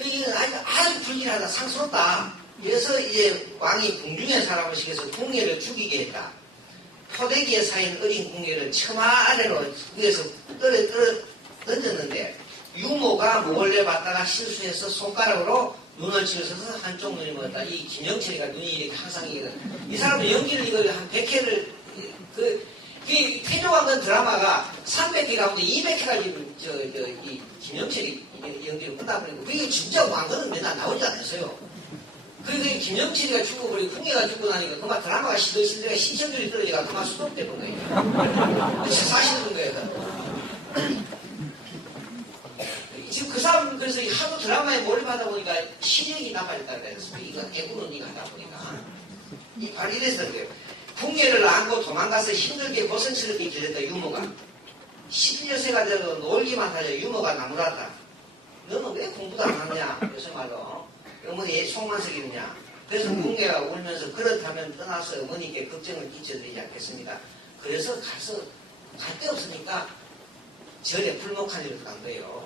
이건 아주 불길하다, 상스럽다. 그래서 이제 왕이 궁중의 사람을 시켜서 궁예를 죽이게 했다. 포대기에 쌓인 어린 궁예를 처마 아래로 위에서 던졌는데, 유모가 몰래 봤다가 실수해서 손가락으로 눈을 치면서 한쪽 눈이 먹었다. 이 김영철이가 눈이 이렇게 항상 이 사람은 연기를 이걸 한 100회를 태조왕건 드라마가 300회 가운데 200회가 지금 이 김영철이 연기를 끝나 버리고 그게 진짜 왕건은 맨날 나오지 않았어요. 그리고 김영철이가 죽어버리고 궁예가 죽고 나니까 그만 드라마가 시들시들가 시청률이 떨어지가 그만 수독되는 거예요. 사실은 거예요. 지금 그 사람 그래서 하도 드라마에 몰입하다 보니까 시력이 남아있다 그래서 이거 애구는 이거 하다 보니까 이 발휘돼서 그래요. 궁예를 안고 도망가서 힘들게 고생스럽게 기렸다 유모가 16세가 되고 놀기만 하자 유모가 나무랐다. 너는 왜 공부도 안 하느냐? 요새 말로 어머니 속만 새기느냐? 그래서 궁예가 울면서 그렇다면 떠나서 어머니께 걱정을 끼쳐드리지 않겠습니다. 그래서 가서 갈 데 없으니까 절에 불목한 일을 간 거예요.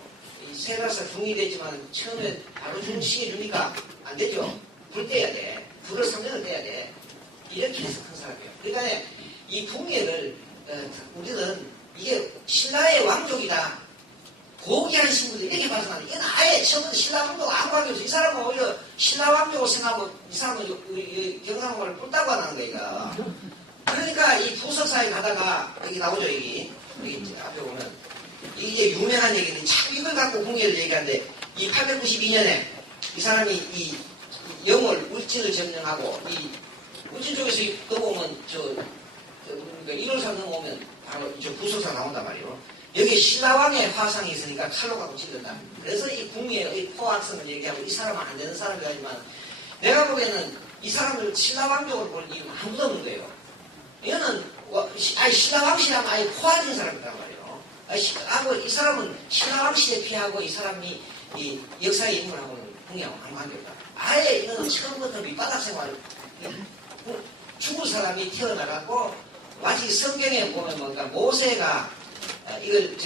세라서 중이 되지만 처음에 바로 중식해 줍니까? 안 되죠. 불 떼야 돼. 불을 3년을 떼야 돼. 이렇게 해서 큰 사람이에요. 그러니까 이 궁예를 우리는 이게 신라의 왕족이다. 고귀한 신분들 이렇게 봐서는 이건 아예 처음부터 신라 왕족 아무 관계 없어. 이 사람은 오히려 신라 왕족을 생각하고 이 사람은 경상도를 뿔따고 하는 거야. 그러니까 이 부석사에 가다가 여기 나오죠. 여기 앞에 보면 이게 유명한 얘기인데 참 이걸 갖고 궁예를 얘기하는데 이 892년에 이 사람이 이 영월 울진을 점령하고 이 울진 쪽에서 넘어오면 그러니까 1월산 넘어오면 바로 저 부석사 나온단 말이에요. 여기 신라왕의 화상이 있으니까 칼로 갖고 찔른다. 그래서 이 궁예의 포악성을 얘기하고 이 사람은 안 되는 사람이라지만 내가 보기에는 이 사람을 신라왕족으로 볼 이유는 아무도 없는 거예요. 이거는 신라왕씨라면 아예 포화진 사람이란 말이에요. 이 사람은 신라왕 시대 피하고 이 사람이 이 역사의 인물하고는 궁예하고 아무 관계없다. 아예 이거는 처음부터 밑바닥 생활 죽을 사람이 태어나갖고 마치 성경에 보면 뭔가 모세가 이걸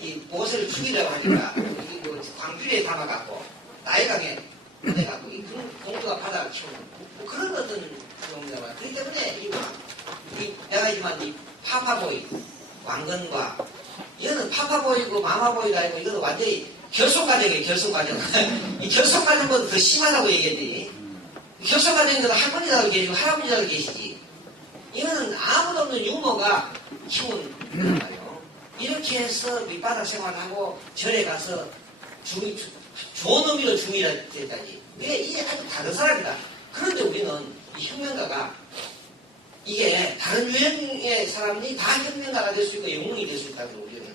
이 모세를 죽이려고 하니까 이거 광주리에 담아갖고 나일강에 보내갖고 이 공주가 바다를 키우는 그런 어떤 경우입니다. 그렇기 때문에 내가 하지만 이 파파보이 왕건과 이거는 파파보이고 마마보이가 아니고 이거는 완전히 결속과정이에요. 결속과정. 이 결속과정보다 더 심하다고 얘기했더니 결속과정에서 할머니라고 계시고 할아버지라고 계시지. 이거는 아무도 없는 유모가 키운 말이에요. 이렇게 해서 밑바닥 생활하고 절에 가서 좋은 의미로 중이라 됐다지. 이게 아주 다른 사람이다. 그런데 우리는 이 혁명가가 이게 다른 유형의 사람이 다 혁명가가 될 수 있고 영웅이 될 수 있다고 우리는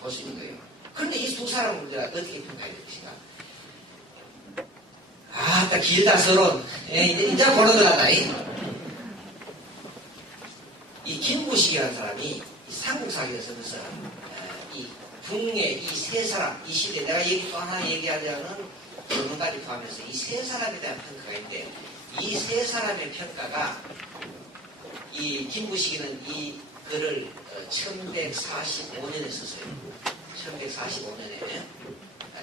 볼 수 있는 거예요. 그런데 이 두 사람을 우리가 어떻게 평가해야 될 것인가? 딱 길다 서론. 이제 보는 거 같다. 이 김구식이라는 사람이 삼국사기를 쓰면서 이 궁예 이 세 사람 이 시대 내가 또 하나 얘기하자면 그런까지 포함해서 이 세 사람에 대한 평가가 있는데 이 세 사람의 평가가 이 김부식이는 이 글을 1145년에 썼어요. 1145년에.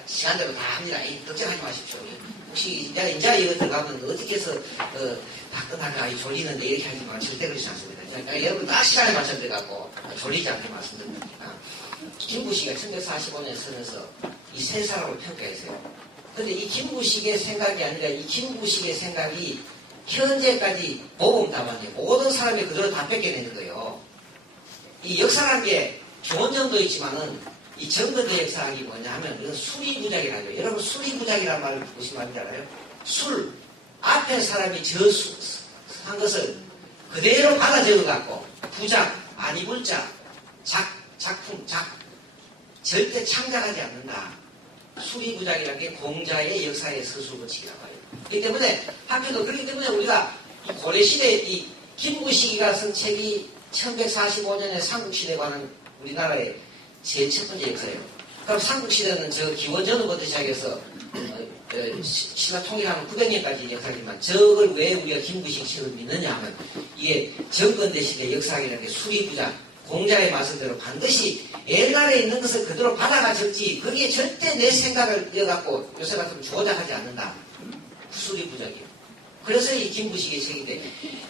시간대로 다 합니다. 걱정하지 마십시오. 혹시 내가 인자 이거 들어가면 어떻게 해서 박근혜가 졸리는데 이렇게 하지만 절대 그렇지 않습니다. 그러니까 여러분 딱 시간에 맞춰 들어가고 졸리지 않게 말씀드립니다. 김부식이 1145년에 쓰면서 이 세 사람을 평가했어요. 근데 이 김부식의 생각이 아니라 이 김부식의 생각이 현재까지 모범답안이에요. 모든 사람이 그대로 다 뺏겨내는 거예요. 이 역사라는 게 좋은 점도 있지만은 이 정근대 역사학이 뭐냐 하면 이건 수리부작이라고요. 여러분 수리부작이라는 말을 무슨 말인지 알아요? 술 앞에 사람이 저한 것을 그대로 받아 적어갖고 부작, 아니불작, 작품, 절대 창작하지 않는다. 수리부작이라는 게 공자의 역사의 서술고치기라고 해요. 그렇기 때문에 한편도 그렇기 때문에 우리가 고려시대 이 김구식이가 쓴 책이 1145년에 삼국시대에 관한 우리나라의 제일 첫 번째 역사예요. 그럼 삼국시대는 저 기원전후부터 시작해서 신라 통일하는 900년까지 역사지만 저걸 왜 우리가 김구식 책을 믿느냐 하면 이게 정근대 시대 역사학이라는 게 수리부작, 공자의 말씀대로 반드시 옛날에 있는 것을 그대로 받아가 적지 거기에 절대 내 생각을 이어갖고 요새 같으면 조작하지 않는다. 수리부작이에요. 그래서 이 김구식의 책인데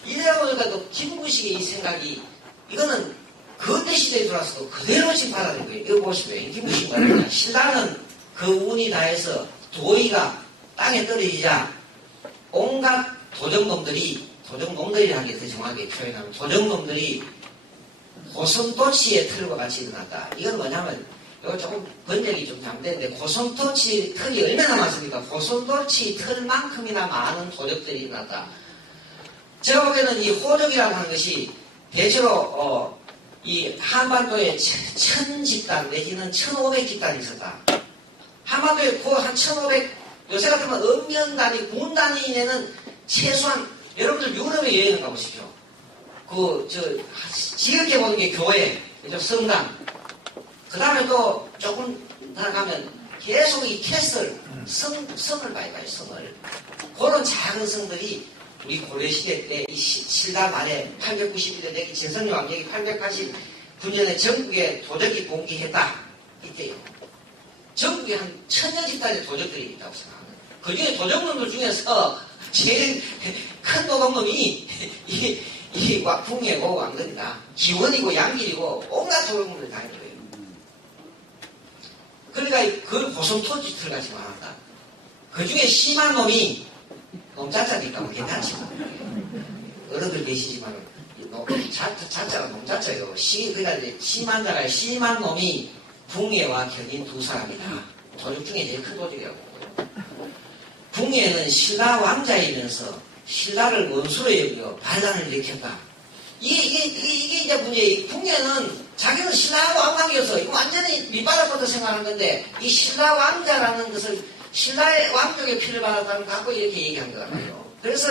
이래라 보니까 또 김구식의 이 생각이 이거는 근대시대에 들어와서도 그대로 지금 받아들인 거예요. 이거 보시면 김구식 말이냐. 신라는 그 운이 다해서 도의가 땅에 떨어지자 온갖 도적놈들이라는 게 더 정확하게 표현하면 도적놈들이 고성도치의 틀과 같이 일어났다. 이건 뭐냐면 이거 조금 번역이 좀 잘못됐는데 고성도치 틀이 얼마나 많습니까? 고성도치 틀만큼이나 많은 도적들이 일어났다. 제가 보기에는 이 호적이라고 하는 것이 대체로 이 한반도에 1000집단 내지는 1500집단이 있었다. 한반도에 그 한 1500, 요새 같으면 엄면 단위, 군 단위 내는 최소한 여러분들 유럽에 여행을 가보십시오. 지역에 보는 게 교회, 성당. 그 다음에 또 조금 나가면 계속 이 캐슬, 성을 봐야 돼요, 성을. 그런 작은 성들이 우리 고려시대 때 이 신라 말에 891년 내기 진성리 왕경이 889년에 전국에 도적이 봉기했다. 이때요. 전국에 한 1000여 집단의 도적들이 있다고 생각합니다. 그 중에 도적놈들 중에서 제일 큰 도적놈이 이 풍예고 왕건이다. 기원이고 양길이고 온갖 도적놈들이 다 있는 거예요. 그러니까 그걸 고성토지틀 같이 말한다. 그 중에 심한 놈이 놈자자니까 뭐 괜찮지만 어른들 계시지만 자자가 놈자자예요. 그러니까 이제 심한 자가 심한 놈이 궁예와 견인 두 사람이다. 도적 중에 제일 큰 도적이라고 보고요. 궁예는 신라 왕자이면서 신라를 원수로 여기고 반란을 일으켰다. 이게 이제 문제예요. 궁예는 자기는 신라 왕왕이어서 이거 완전히 밑바닥부터 생각하는 건데 이 신라 왕자라는 것을 신라의 왕족의 피를 받았다는 걸 갖고 이렇게 얘기한 거예요. 그래서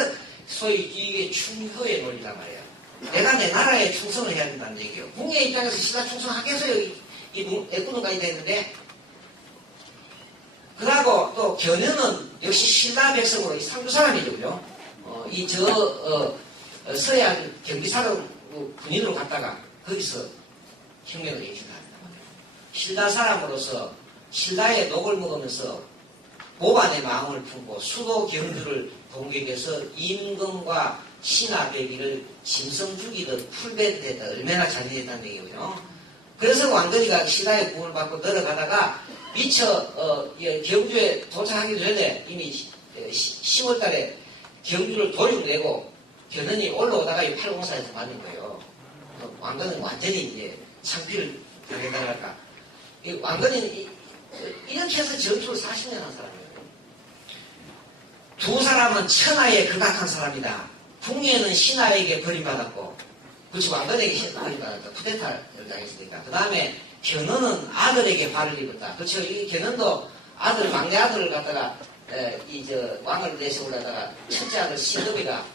소위 이게 충효의 논리란 말이에요. 내가 내 나라에 충성을 해야 된다는 얘기예요. 궁예 입장에서 신라 충성하겠어요. 이 애꾸는까지 되는데 그러고 또 견현은 역시 신라 백성으로 이 상주 사람이죠. 서해안 경비사로 군인으로 갔다가 거기서 혁명을 일으킨다. 신라 사람으로서 신라의 녹을 먹으면서 모반의 마음을 품고 수도 경주를 공격해서 임금과 신하배기를 짐승 죽이듯 풀배듯 얼마나 잔인했다는 얘기고요. 그래서 왕건이가 신라의 구원을 받고 내려가다가 미처 경주에 도착하기 전에 이미 10월 달에 경주를 도륙내고 견훤이 올라오다가 이 팔공사에서 맞는 거예요. 왕건은 완전히 이제 창피를 당해달랄까. 왕건이는 이렇게 해서 전투를 40년 한 사람이에요. 두 사람은 천하에 극악한 사람이다. 궁예는 신하에게 버림받았고, 그렇지 왕건에게 버림받았다. 쿠데타를 당했으니까. 그 다음에 견훤은 아들에게 발을 입었다. 그렇죠. 이 견훤도 막내 아들을 갖다가 왕을 내세우려다가 첫째 아들 신dob이가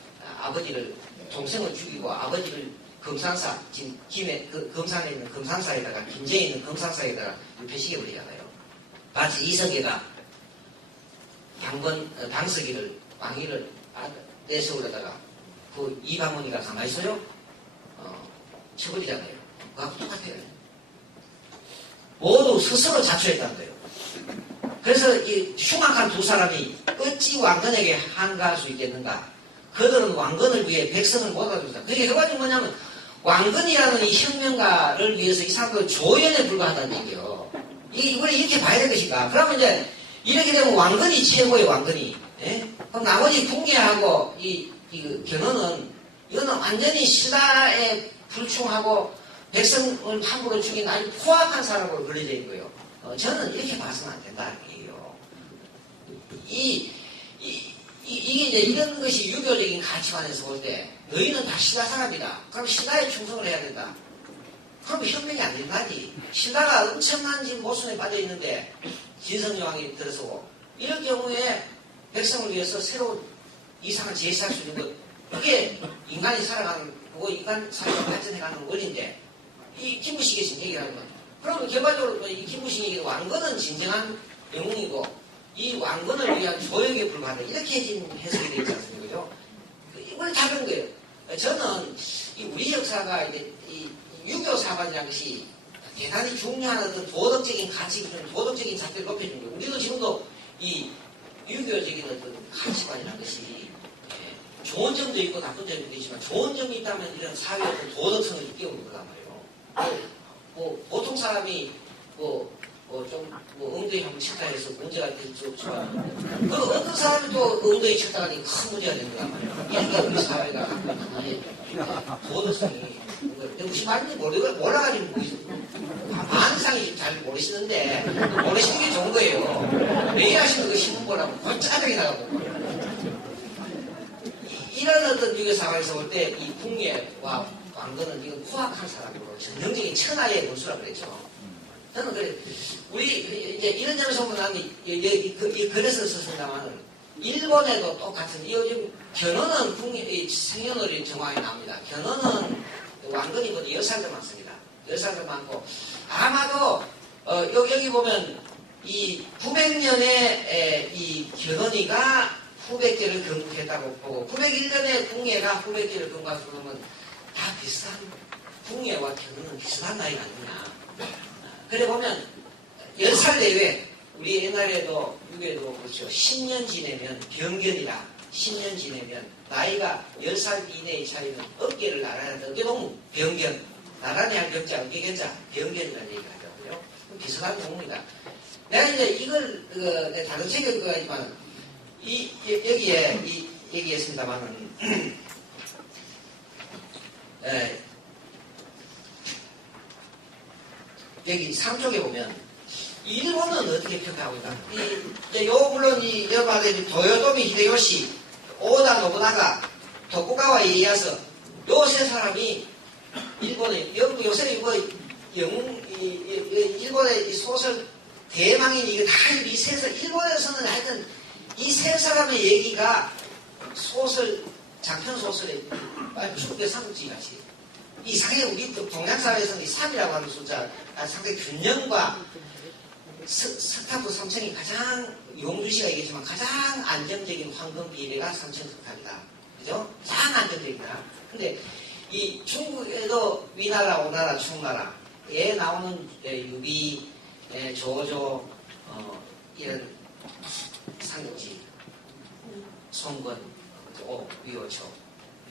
아버지를 동생을 죽이고 아버지를 금산사 지금 김해 금산에 있는 금산사에다가 김제에 있는 금산사에다가 배식해 버리잖아요. 마치 이성계가 방석이를 왕위를 내세우려다가 그 이방원이가 가만히 있어요? 쳐버리잖아요. 그거하고 똑같아요. 모두 스스로 자초했다는 거예요. 그래서 이 흉악한 두 사람이 어찌 왕건에게 한가할 수 있겠는가? 그들은 왕건을 위해 백성을 모아줍니다. 그게 결과적으로 뭐냐면 왕건이라는 이 혁명가를 위해서 이 사람들은 조연에 불과하다는 얘기예요. 이걸 이렇게 봐야 될 것인가? 그러면 이제 이렇게 되면 왕건이 최고의 왕건이. 예? 그럼 나머지 궁예하고 이 견훤은 이거는 완전히 신라에 불충하고 백성을 함부로 죽인 아주 포악한 사람으로 걸려져 있는 거예요. 저는 이렇게 봐서는 안 된다는 얘기예요. 이게 이제 이런 것이 유교적인 가치관에서 볼 때 너희는 다 신라 사람이다. 그럼 신라에 충성을 해야 된다. 그럼 혁명이 안 된다지. 신라가 엄청난 지금 모순에 빠져 있는데 진성여왕이 들어서고 이럴 경우에 백성을 위해서 새로운 이상을 제시할 수 있는 것 그게 인간이 살아가는 거고 인간 삶을 발전해가는 원인데 이 김무식이 지금 얘기를 하는 건 그러면 결과적으로 이 김무식이 왕건은 진정한 영웅이고 이 왕건을 위한 조역에 불과하다 이렇게 지금 해석이 되어 있지 않습니까? 그죠? 이걸 다 그런 거예요. 저는 이 우리 역사가 이제 이 유교 사관이라는 것이 대단히 중요한 어떤 도덕적인 가치, 도덕적인 잣대를 높여주는 거예요. 우리도 지금도 이 유교적인 어떤 가치관이라는 것이 좋은 점도 있고 나쁜 점도 있지만 좋은 점이 있다면 이런 사회의 어떤 도덕성을 끼우는 거란 말이에요. 뭐 보통 사람이 엉덩이 한번 쳤다 해서 문제가 될 수 없지만 그 어떤 사람이 또 엉덩이 쳤다가 큰 문제가 되는 거란 말이에요. 이게 우리 사회가 갖고 있는 도덕성이 무슨 말인지 몰라가지고 많은 이상이 지금 잘 모르시는데 모르시는 게 좋은 거예요. 매일 하시는 그 신문 보라고 거의 짜증이 나가고 이런 어떤 유교 상황에서 볼 때 이 궁예와 왕건은 이건 포악한 사람으로 전형적인 천하의 원수라고 그랬죠. 저는 그래 우리 이제 이런 점에서 보면 나는 이 글에서 썼습니다만 일본에도 똑같은 요즘 견훤은 궁예 생년월일 정황이 나옵니다. 견훤은 왕건이보다 10살 더 많습니다. 10살 더 많고 아마도 여기 보면 이 900년에 이 견훤이가 후백제를 건국했다고 보고 901년에 궁예가 후백제를 건국하고 그러면 다 비슷한 궁예와 견훤은 비슷한 나이가 아니냐. 그래 보면 10살 내외 우리 옛날에도 유교에도 그렇죠. 10년 지내면 병견이라 10년 지내면 나이가 10살 이내의 차이는 어깨를 나란히 한다. 어깨 동무 병견 나란히 할 병자 어깨 견자 병견이라는 얘기를 하더라고요. 비슷한 동무입니다. 내가 이제 이걸 내가 다른 책에 그거지만 여기에 얘기했습니다만은 여기 3쪽에 보면 일본은 어떻게 평가하고 있나? 물론 여바데 도요토미 히데요시, 오다 노부나가, 도쿠가와 이에야스 요 세 사람이 일본의 요새 일본의 소설 대망인 이게 다 이 세 사람 일본에서는 하여튼 이 세 사람의 얘기가 소설 장편 소설의 축구의 삼지 같이 이상하게 우리 동양사회에서는 이 3이라고 하는 숫자 상당히 균형과 스타프 3층이 가장 용주씨가 얘기했지만 가장 안정적인 황금 비례가 3층 스타입니다. 그죠? 가장 안정적이다. 근데 이 중국에도 위나라, 오나라, 충나라에 나오는 유비, 조조 이런 상지, 송건, 위오초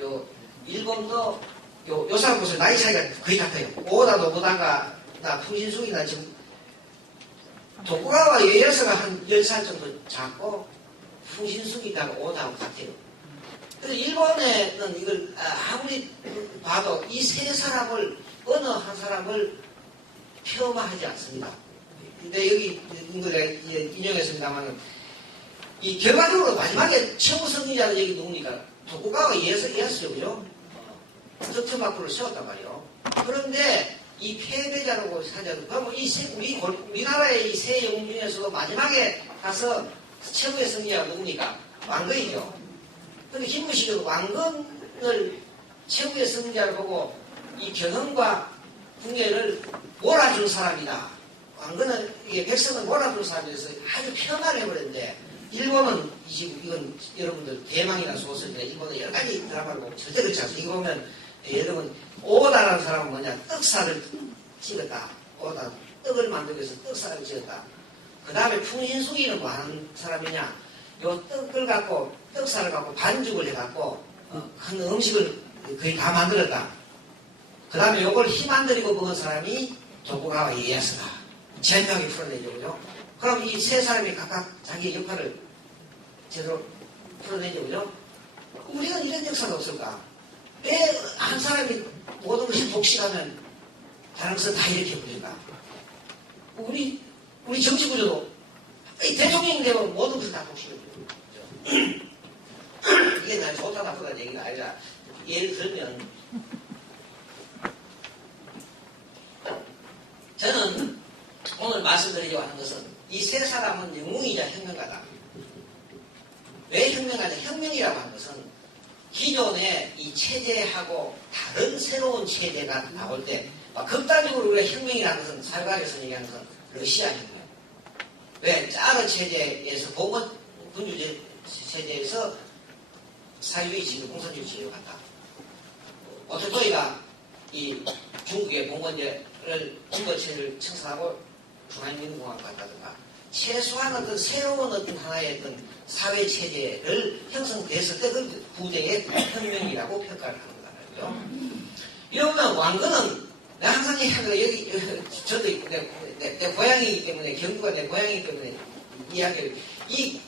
요 일본도 요 사람 보세요. 나이 차이가 거의 같아요. 오다 노부나가 나 풍신숙이나 지금 도쿠가와 이에야스가 한 10살 정도 작고 풍신숙이다가 오다하고 같아요. 그래서 일본에는 이걸 아무리 봐도 이 세 사람을 어느 한 사람을 폄하하지 않습니다. 근데 여기 이걸 인용했습니다만 이 결과적으로 마지막에 최고 승리자는 여기 누굽니까? 도쿠가와 이에야스죠, 그죠? 저트마크를 세웠단 말이에요. 그런데 이 패배자라고 하자도 그러면 우리나라의 이 세 영웅 중에서도 마지막에 가서 최고의 승리자가 누굽니까? 왕건이죠. 근데 김무식은 왕건을 최고의 승리자를 보고 이 견훤과 궁예를 몰아준 사람이다. 왕건은 이게 백성을 몰아준 사람이라서 아주 폄하를 해버렸는데 일본은 지금 이건 여러분들 대망이라는 소설인데 일본은 여러 가지 드라마를 보면 절대 그렇지 않습니다. 이거 보면 여러분, 오다라는 사람은 뭐냐? 떡살을 찍었다. 오다. 떡을 만들기 위해서 떡살을 찍었다. 그 다음에 풍신수기는 뭐 하는 사람이냐? 요 떡을 갖고, 떡살을 갖고 반죽을 해갖고, 한 음식을 거의 다 만들었다. 그 다음에 요걸 힘 안 들이고 먹은 사람이 도쿠가와 이에야스다. 제명하게 풀어내죠, 그죠? 그럼 이 세 사람이 각각 자기의 역할을 제대로 풀어내죠, 그죠? 우리는 이런 역사가 없을까? 왜 한 사람이 모든 것이 독식하면 다른 것은 다 이렇게 부린다? 우리 정치 구조도 대통령이 되면 모든 것을 다 독식을 부리죠. 이게 난 좋다 나쁘다 얘기가 아니라 예를 들면 저는 오늘 말씀드리려고 하는 것은 이 세 사람은 영웅이자 혁명가다. 왜 혁명가냐? 혁명이라고 하는 것은 기존의 이 체제하고 다른 새로운 체제가 나올 때 극단적으로 우리가 혁명이라는 것은 사회학에서 얘기하는 것은 러시아 혁명. 왜? 짜르 체제에서 봉건 군주제 체제에서 사유의 진로, 공산주의 진로 간다. 오토토이가 이 중국의 봉건제를 군거체를 청산하고 중화인민공화국 간다든가 최소한 어떤 새로운 어떤 하나의 어떤 사회 체제를 형성됐을 때 그 부대의 혁명이라고 평가를 하는 거잖아요. 이러면 왕건은 내가 항상 얘기하는 거 여기 저도 내 고향이기 때문에 경주가 내 고향이기 때문에 이야기를 이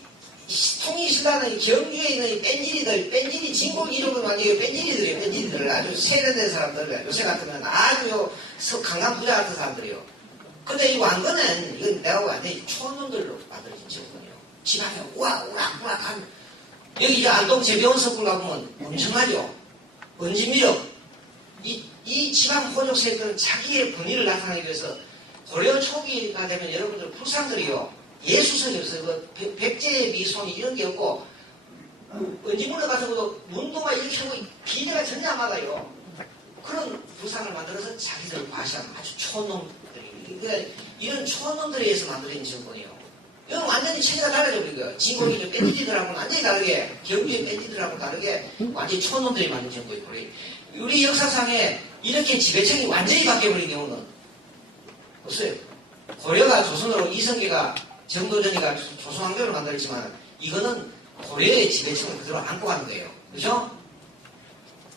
통일신라는 경주에 있는 이 뺀질이 진공 이름은 완전히 뺀질이들이에요. 뺀질이들 아주 세련된 사람들 요새 같으면 아주 강남 부자 같은 사람들이요. 근데 이 왕건은 이건 내가 완전히 촌놈들로 만들어진 지역이거든요. 집안에 우락우락한 여기 이제 안동 재병원 석굴 가보면 엄청나죠. 원지미력 이 지방 호족 세력들은 자기의 분위를 나타내기 위해서 고려 초기가 되면 여러분들 불상들이요. 예수성이 없어요. 그 백제 미손이 이런 게 없고 원지물로 같은 것도 문도가 이렇게 하고 비대가 전혀 안 맞아요. 그런 불상을 만들어서 자기들을 과시하는 아주 촌놈들이 그러니까 이런 촌놈들에 의해서 만들어진 정권이에요. 이건 완전히 체제가 달라져 버린 거예요. 진공이 뺀지들하고는 완전히 다르게 경주의 뺀지들하고 다르게 완전히 촌놈들이 만든 정권이에요. 우리 역사상에 이렇게 지배층이 완전히 바뀌어버린 경우는 없어요. 고려가 조선으로 이성계가 정도전이가 조선왕조를 만들었지만 이거는 고려의 지배층을 그대로 안고 가는 거예요. 그죠?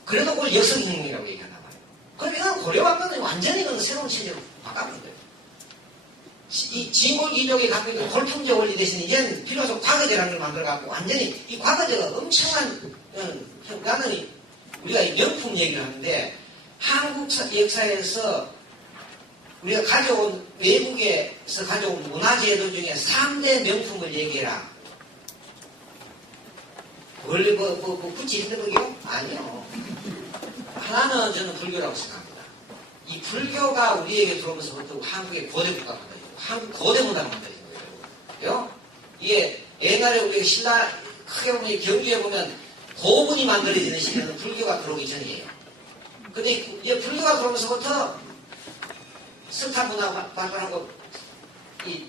그래도 그걸 역성혁명이라고 얘기한단 말이에요. 그럼 이건 고려왕조는 완전히 이건 새로운 체제로 바꿔버린 거예요. 이 진골기족이 갖고 있는 골품제 원리 대신 이제는 필요해서 과거제라는 걸 만들어갖고 완전히 이 과거제가 엄청난 나는 우리가 명품 얘기를 하는데 한국 역사에서 우리가 가져온 외국에서 가져온 문화재들 중에 3대 명품을 얘기해라. 원래 굳이 힌드북이요? 아니요. 하나는 저는 불교라고 생각합니다. 이 불교가 우리에게 들어오면서부터 한국의 고대 국가가 만들어진 거예요. 한국 고대 문화가 만들어진 거예요. 이게 옛날에 우리가 신라 크게 보면 경주에 보면 고문이 만들어지는 시기는 불교가 들어오기 전이에요. 근데 이제 불교가 들어오면서부터 석탄 문화가 발달하고 이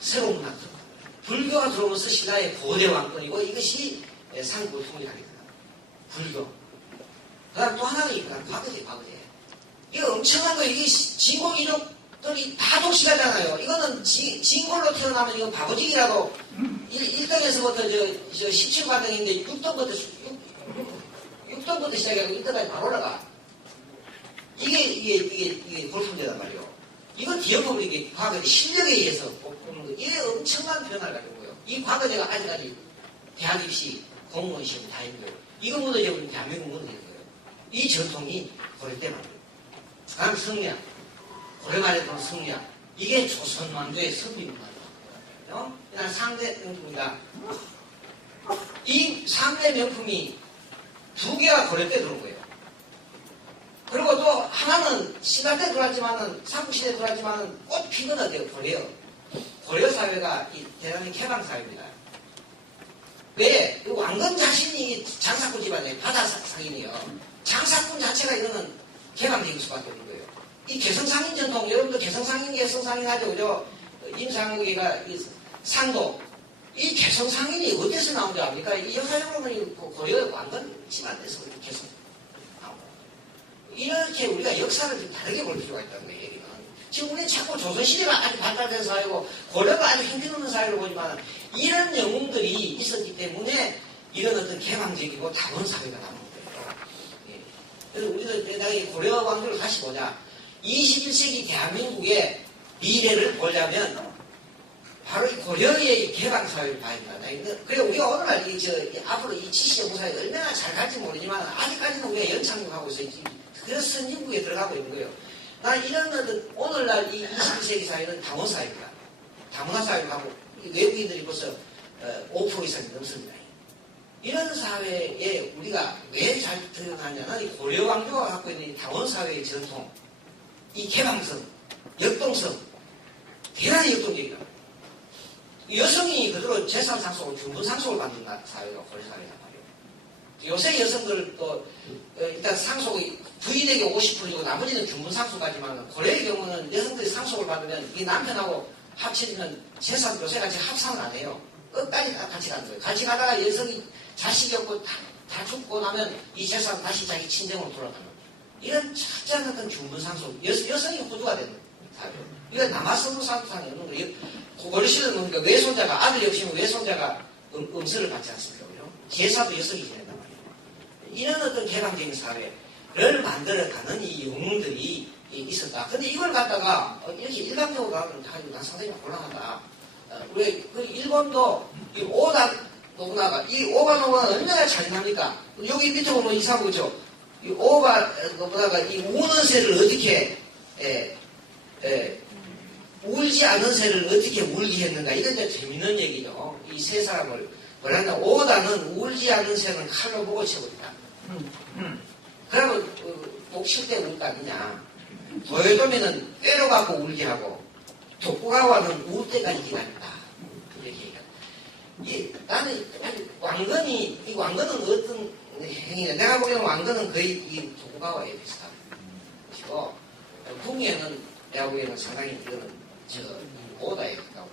새로운 문화가 들어옵니다. 불교가 들어오면서 신라의 고대 왕권이고 이것이 상국을 통일하게 됩니다. 불교. 그 다음 또 하나는 이거야. 과거제. 이게 엄청난 거예요. 이게 진골이족들이 다 독식하잖아요. 이거는 진골로 태어나면 이건 바보직이라도 1등에서부터 저 17과정인데 6등부터 시작해서 1등까지 바로 올라가. 이게 골품제단 말이에요. 이건 기억법을 이게 과거의 실력에 의해서 뽑는 거. 이게 엄청난 변화를 가진 거예요. 이 과거제가 아직까지 대학 입시, 공무원 시험 다 있는 거예요. 이거 무너져 버리면 대한민국 무너지는 거예요. 이 전통이 고려 때 만들어요. 다음 성리학. 고려 말에 보면 성리학. 이게 조선 왕조의 선비 문화예요. 그냥 3대 명품이다. 이 3대 명품이 2개가 고려 때 들어온 거예요. 그리고 또 하나는 신라 때 들어왔지만은 삼국시대에 들어왔지만은 꽃 피는 어디예요? 고려요. 고려 사회가 대단히 개방 사회입니다. 왜? 왕건 자신이 장사꾼 집안이에요. 바다 상인이요. 장사꾼 자체가 이거는 개방적일 수밖에 없는 거예요. 이 개성상인 전통, 여러분들 개성상인 하죠, 그죠? 임상국이가 상도. 이 개성상인이 어디서 나온 줄 압니까? 이 역사적으로 보면 고려 왕건 집안에서 개성 나온 거예요. 이렇게 우리가 역사를 좀 다르게 볼 필요가 있다는 거예요. 얘기는. 지금 우리는 자꾸 조선시대가 아주 발달된 사회고 고려가 아주 형편없는 사회로 보지만 이런 영웅들이 있었기 때문에 이런 어떤 개방적이고 다원 사회가 나오는 거예요. 예. 그래서 우리도 대단히 고려 왕조를 다시 보자. 21세기 대한민국의 미래를 보려면 바로 이 고려의 개방 사회를 봐야 된다. 그리고 우리가 오늘날 앞으로 이 70여 사회가 얼마나 잘 갈지 모르지만 아직까지는 우리가 연착륙하고 있어요. 그래서 선진국에 들어가고 있는 거예요. 나는 이런 어떤 오늘날 이 21세기 사회는 다원 사회입니다. 다문화 사회를 하고 외국인들이 벌써 5% 이상이 넘습니다. 이런 사회에 우리가 왜 잘 들어가냐면 이 고려 왕조가 갖고 있는 이 다원 사회의 전통, 이 개방성, 역동성, 대단히 역동적이다. 여성이 그대로 재산 상속을, 준분 상속을 받는 사회가 고려 사회란 말이에요. 요새 여성들도 일단 상속이 부인에게 50%이고 나머지는 준분 상속하지만 고려의 경우는 여성들이 상속을 받으면 이 남편하고 합치면 재산 요새 같이 합산을 안 해요. 끝까지 다 같이 가는 거예요. 같이 가다가 여성이 자식이 없고 다 죽고 나면 이 재산 다시 자기 친정으로 돌아가는 거예요. 이런 철저한 어떤 준분 상속, 여성이 후두가 되는 사회예요. 이건 남아선으로 상속상이 없는 거예요. 고려 시대는 뭡니까? 외손자가, 아들이 없으면 외손자가 음서를 받지 않습니까? 제사도 여성이 지낸단 말이에요. 이런 어떤 개방적인 사회를 만들어가는 이 영웅들이 있었다. 근데 이걸 갖다가 이렇게 일반적으로 가면 난 상당히 곤란하다. 우리 그 일본도 이 오다 노부나가, 이 오바 노부나가 얼마나 잔인합니까? 여기 밑에 보면 이상한 거죠. 이 오바 노부나가 이 우는 새를 어떻게 울지 않은 새를 어떻게 울게 했는가. 이건 이제 재밌는 얘기죠. 이 세 사람을 뭐라냐. 오다는 울지 않은 새는 칼로 보고 쳐버린다. 그러면 독칠 때 울 거 아니냐. 도요토미는 꾀로 갖고 울게 하고 도쿠가와는 울 때까지 기다린다. 이렇게 얘기합니다. 나는 이 왕건은 어떤 행위냐. 내가 보기에는 왕건은 거의 이 도쿠가와에 비슷한 것이고, 궁예는 내가 보기에는 상당히 이거는 오다에 가까워.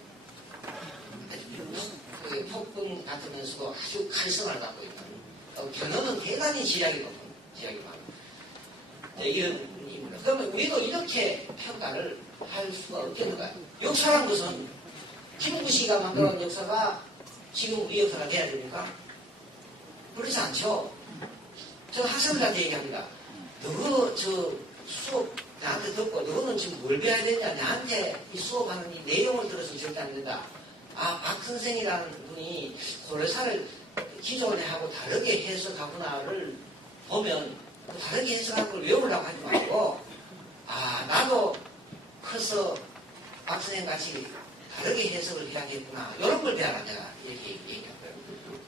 폭풍 같으면서도 아주 칼성을 갖고 있는, 견훤은 대단히 지략이 높은, 지략이 많은 이런 인물입니다. 그러면 우리도 이렇게 평가를 할 수가 없겠는가? 역사란 것은 김구시가 만들어온 역사가 지금 우리 역사가 돼야 됩니까? 그렇지 않죠. 저 학생들한테 얘기합니다. 너가 수업 나한테 듣고 너는 지금 뭘 배워야 되냐. 나한테 이 수업하는 이 내용을 들어서 절대 안 된다. 박 선생이라는 분이 고려사를 기존에 하고 다르게 해석하구나를 보면 다르게 해석하는 걸 외우려고 하지 말고, 나도 커서 박 선생 같이 다르게 해석을 해야겠구나. 이런 걸 배워라. 내가 이렇게 얘기했고요.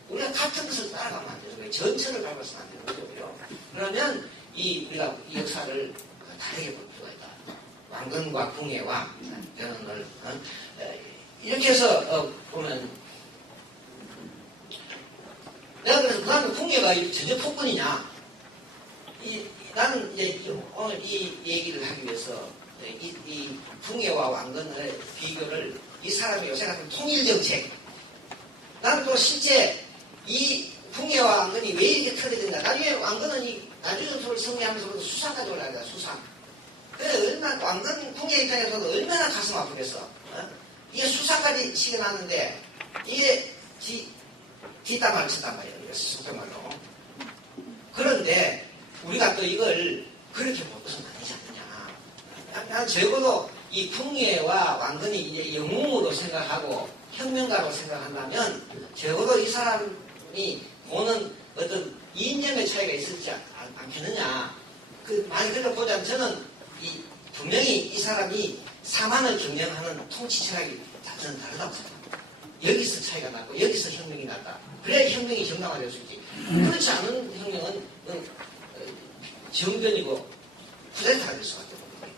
우리가 같은 것을 따라가면 안 되는 거예요. 전체를 밟아서는 안 되는 거죠. 그러면 우리가 이 역사를 다르게 볼 필요가 있다. 왕건과 궁예와 변헌을 이렇게 해서 보면, 내가 그래서 그다음에 궁예가 전혀 폭군이냐? 나는 이제 오늘 이 얘기를 하기 위해서 이 궁예와 왕건의 비교를 이 사람이 요새 같은 통일정책. 나는 또 실제 이 궁예와 왕건이 왜 이렇게 터져진다. 나중에 왕건은 이 나주전투를 승리하면서부터 수상까지 올라가다 수상. 그래 얼마나 왕건 궁예 입장에서도 얼마나 가슴 아프겠어. 이게 수상까지 시켜놨는데 이게 뒷담화를 쳤단 말이에요. 속된 말로. 그런데 우리가 또 이걸 그렇게 보고서는 안 되지 않느냐. 난 적어도 이 풍예와 왕건이 이제 영웅으로 생각하고 혁명가로 생각한다면 적어도 이 사람이 보는 어떤 이념의 차이가 있었지 않겠느냐. 많이 그렇게 보자면 저는 분명히 이 사람이 사만을 경영하는 통치 철학이 저는 다르다고 생각합니다. 여기서 차이가 났고 여기서 혁명이 났다. 그래야 혁명이 정당화될 수 있지. 그렇지 않은 혁명은 정변이고 쿠데타가 될 수밖에 없는 거예요.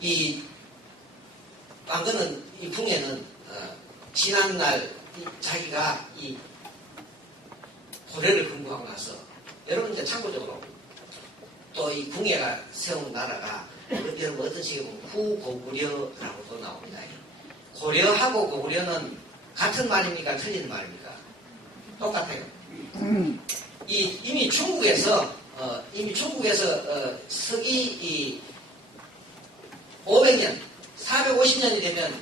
이 왕건은, 이 풍예는 지난날 자기가 이 고려를 건국하고 나서, 여러분 이제 참고적으로 또 이 궁예가 세운 나라가 여러분 어떤 식으로 보면 후고구려라고도 나옵니다. 고려하고 고구려는 같은 말입니까? 틀린 말입니까? 똑같아요. 이미 중국에서 이미 중국에서 서기 500년, 450년이 되면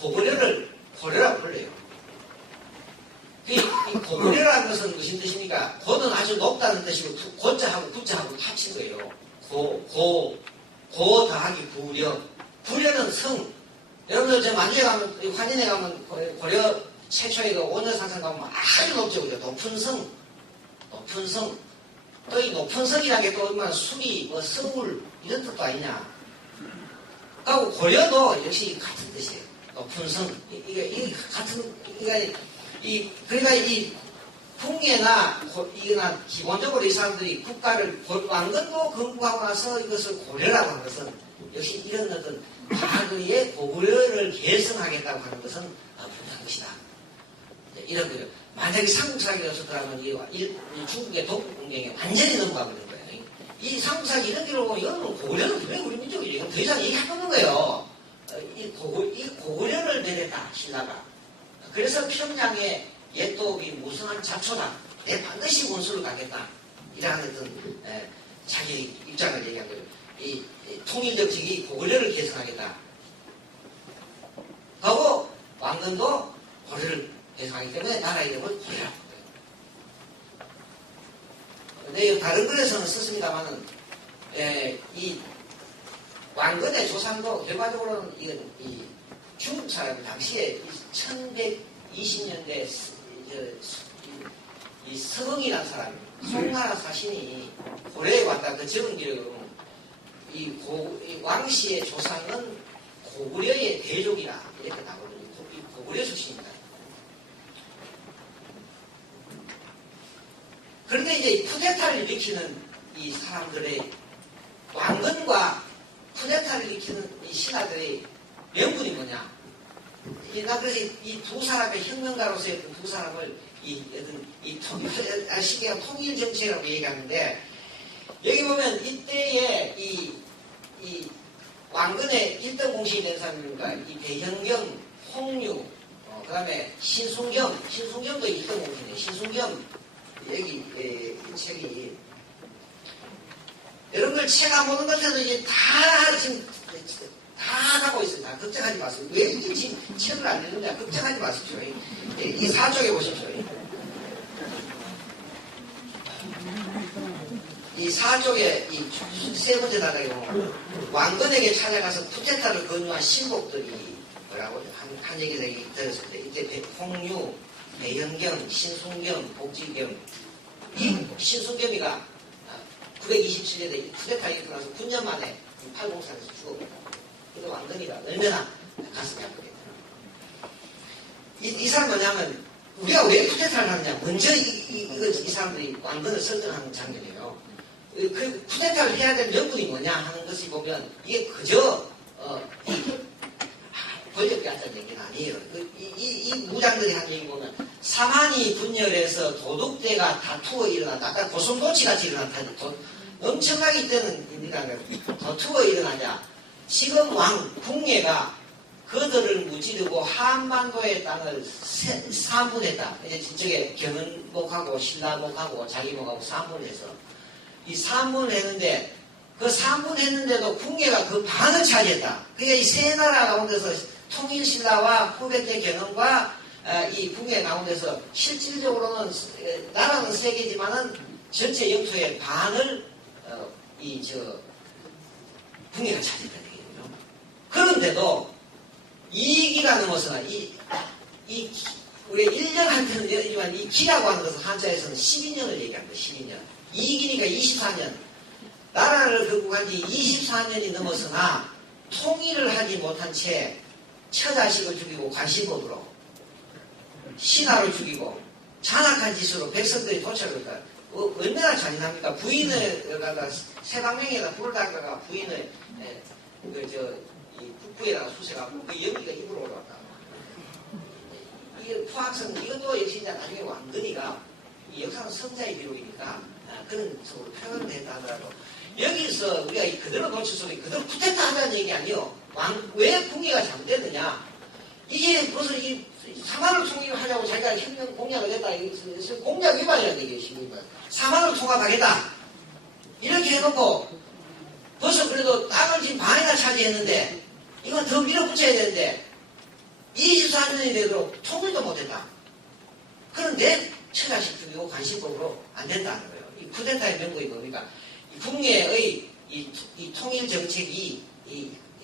고구려를 고려라고 불러요. 이 고구려라는 것은 무슨 뜻입니까? 고는 아주 높다는 뜻이고 고자하고 구자하고 합친 거예요. 고 더하기 구려. 구려는 성. 여러분들 저 만주에 가면 환인에 가면 고려 최초의 그 원효산성 가면 아주 높죠. 그죠? 높은 성. 또 이 높은 성이라는 게 또 얼마나 수리, 뭐 서울 이런 뜻도 아니냐. 그리고 고려도 역시 같은 뜻이에요. 높은 성. 이게 같은 그러니까 이 풍예나 이거나 기본적으로 이 사람들이 국가를 왕건도 건국하고 나서 이것을 고려라고 하는 것은 역시 이런 어떤 과거의 고구려를 계승하겠다고 하는 것은 분명한 것이다. 이런 거죠. 만약에 삼국사기가 없었더라면 이 중국의 독국공경에 완전히 넘어가버리는 거예요. 이 삼국사기 이런 기로 이거는 고구려는 분명히 우리 민족이죠. 이건 더 이상 얘기할 없는 거예요. 이 고구려를 내렸다 신라가. 그래서 평양에 옛독이 무성한 자초다. 내 반드시 원수를 가겠다. 이러한 어떤 자기 입장을 얘기한 거예요. 이 통일적 직이 고구려를 계승하겠다. 하고 왕건도 고려를 계승하기 때문에 나라 이름을 고려라고 해요. 근데 다른 글에서는 썼습니다만은 이 왕건의 조상도 결과적으로는 이 중국 사람 당시에 1120년대 이 서흥이라는 사람이 송나라 사신이 고려에 왔다 그 적은 기록으로 이 왕씨의 조상은 고구려의 대족이라 이렇게 나오거든요. 고구려 출신입니다. 그런데 이제 쿠데타를 일으키는 이 사람들의 왕건과 쿠데타를 일으키는 이 신하들의 명분이 뭐냐? 나 그래서 이 두 사람의 혁명가로서의 두 사람을 시기가 통일 정치라고 얘기하는데 여기 보면 이때에 이 왕건의 1등 공신이 된 사람입니다. 이 배현경, 홍유, 그 다음에 신순경도 1등 공신이에요. 신순경 여기 책이 여러분들 책 안 보는 것에도 이제 다 지금 다 가고 있습니다. 걱정하지 마세요. 왜 이게 지금 책을 안 읽느냐? 걱정하지 마십시오. 이 사쪽에 보십시오. 이 사쪽에 이 세 번째 단락에 보면 왕건에게 찾아가서 쿠데타를 건유한 신복들이 뭐라고 한 얘기를 들었을 때 이때 홍유, 배현경, 신순경, 복지경 이 신순경이가 927년에 쿠데타가 일어나서 9년 만에 803에서 죽었거든요. 그래서 왕건이가 얼마나 가슴이 아프겠다. 이 사람 뭐냐면 우리가 왜 쿠데타를 하느냐. 먼저 이 사람들이 왕건을 설정하는 장면이에요. 그 쿠데타를 해야 될 명분이 뭐냐 하는 것을 보면 이게 그저 권력이 하자는 얘기는 아니에요. 이 무장들이 한 얘기 보면 사만이 분열해서 도둑대가 다투어 일어났다. 아까 고성도치같이 일어났다니 엄청나게 이때는 다투어 일어나냐. 지금 궁예가 그들을 무찌르고 한반도의 땅을 3분했다. 이제 저쪽에 경은목하고 신라목하고 자기목하고 3분해서 이 3분을 했는데 그 3분 했는데도 궁예가 그 반을 차지했다. 그러니까 이 세 나라 가운데서 통일 신라와 후배 때 경은과 이 궁예 가운데서 실질적으로는 나라는 세 개지만은 전체 영토의 반을 궁예가 차지했다. 그런데도 이 기가 넘어서나 우리 1년 한테는 이 기라고 하는 것은 한자에서는 12년을 얘기합니다. 12년. 이 기니까 24년. 나라를 건국한 지 24년이 넘어서나 통일을 하지 못한 채 처자식을 죽이고 관시법으로 신하를 죽이고 잔악한 짓으로 백성들이 도착을 했다. 얼마나 잔인합니까? 부인을 갖다 세방명에다 불을 닦다가 부인을 북부에다가 수색하고 그 연기가 입으로 올라왔다. 이게 포악성 이것도 역시 이제 나중에 왕건이가 이 역사는 성자의 기록이니까 그런 식으로 표현을 했다 하더라도 여기서 우리가 그대로 놓칠 수 있는 그대로 쿠데타 하자는 얘기 아니요. 왜 궁예가 잘못됐느냐? 이게 벌써 이 사만을 통일하자고 자기가 혁명 공약을 했다. 공약 위반이라는 얘기예요. 사만을 통합하겠다. 이렇게 해놓고 벌써 그래도 땅을 지금 반이나 차지했는데 이건 더 밀어붙여야 되는데 24년이 되도록 통일도 못했다. 그런데 처자식품이고 관심법으로 안 된다는 거예요. 이 쿠데타의 명분이 뭡니까? 이 국내의 이 통일 정책이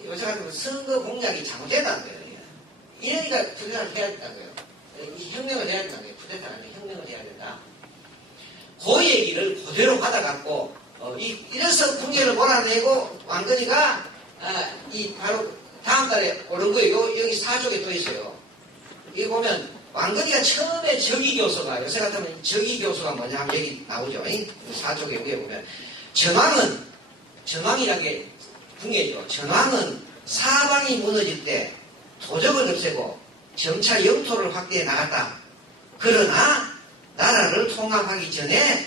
요새 같은 선거 공약이 잘못됐다는 거예요. 이러니까 쿠데타를 해야 된다는 거예요. 이 혁명을 해야 된다는 거예요. 쿠데타가 아니라 혁명을 해야 된다. 그 얘기를 그대로 받아갖고 이래서 국내를 몰아내고 왕건이가 바로 다음 달에 오른 거예요. 여기 4쪽에 또 있어요. 여기 보면 왕건이가 처음에 적의교서가 요새 같으면 적의교서가 뭐냐 하면 여기 나오죠. 4쪽에 위에 보면 전왕이라는 게 궁예죠. 전왕은 사방이 무너질 때 도적을 없애고 점차 영토를 확대해 나갔다. 그러나 나라를 통합하기 전에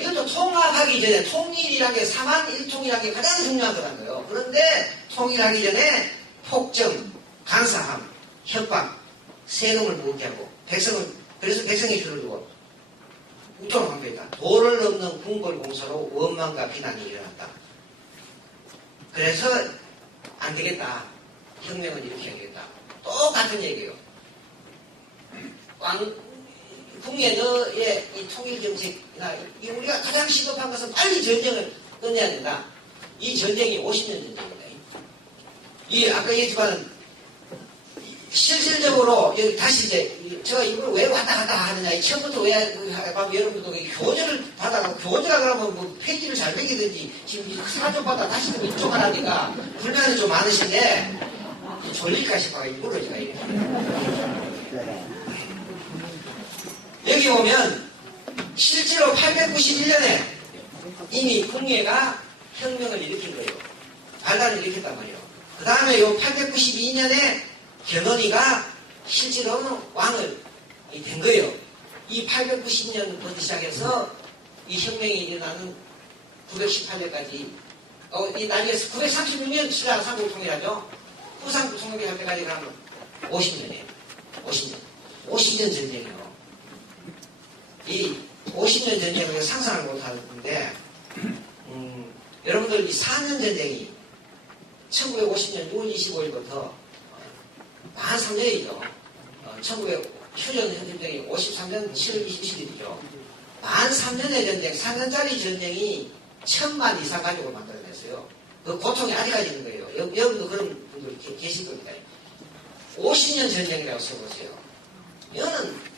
이것도 통합하기 전에 통일이라는 게 삼한일통이라는 게 가장 중요한 거라는 거예요. 그런데 통일하기 전에 폭정, 간사함, 협박, 세금을 무겁게 하고 그래서 백성의 줄을 두고 우통을 방패했다. 도를 넘는 궁궐공사로 원망과 비난이 일어났다. 그래서 안 되겠다. 혁명은 이렇게 해야겠다. 똑같은 얘기예요. 국내의 이 통일 정책이나 우리가 가장 시급한 것은 빨리 전쟁을 끝내야 된다. 이 전쟁이 50년 전쟁입니다. 아까 얘기했지만 실질적으로 여기 다시 이제 제가 이걸 왜 왔다 갔다 하느냐. 처음부터 왜 여러분도 교재를 받아가고 교재라 그러면 뭐 페이지를 잘 매기든지 지금 사전 받아 다시 이쪽 하라니까 불만이 좀 많으신데 졸릴까 싶어가 일부러 제가 이렇게. 여기 보면 실제로 891년에 이미 궁예가 혁명을 일으킨 거예요. 반란을 일으켰단 말이에요. 그 다음에 요 892년에 견훤이가 실제로는 왕을 된 거예요. 이 890년부터 시작해서 이 혁명이 일어나는 918년까지 이 나중에 936년 시작 삼국통일하죠. 후삼국 통일할 때까지 가면 50년이에요. 50년 전쟁이에요. 이 50년 전쟁을 상상을 못하는데 여러분들 이 4년 전쟁이 1950년 6월 25일부터 만 3년이죠. 1900년 전쟁이 53년 7월 27일이죠. 만 3년의 전쟁, 4년짜리 전쟁이 1000만 이상 가지고 만들어냈어요. 그 고통이 아직까지 있는 거예요. 여러분도 그런 분들 계실 겁니다. 50년 전쟁이라고 써보세요. 이거는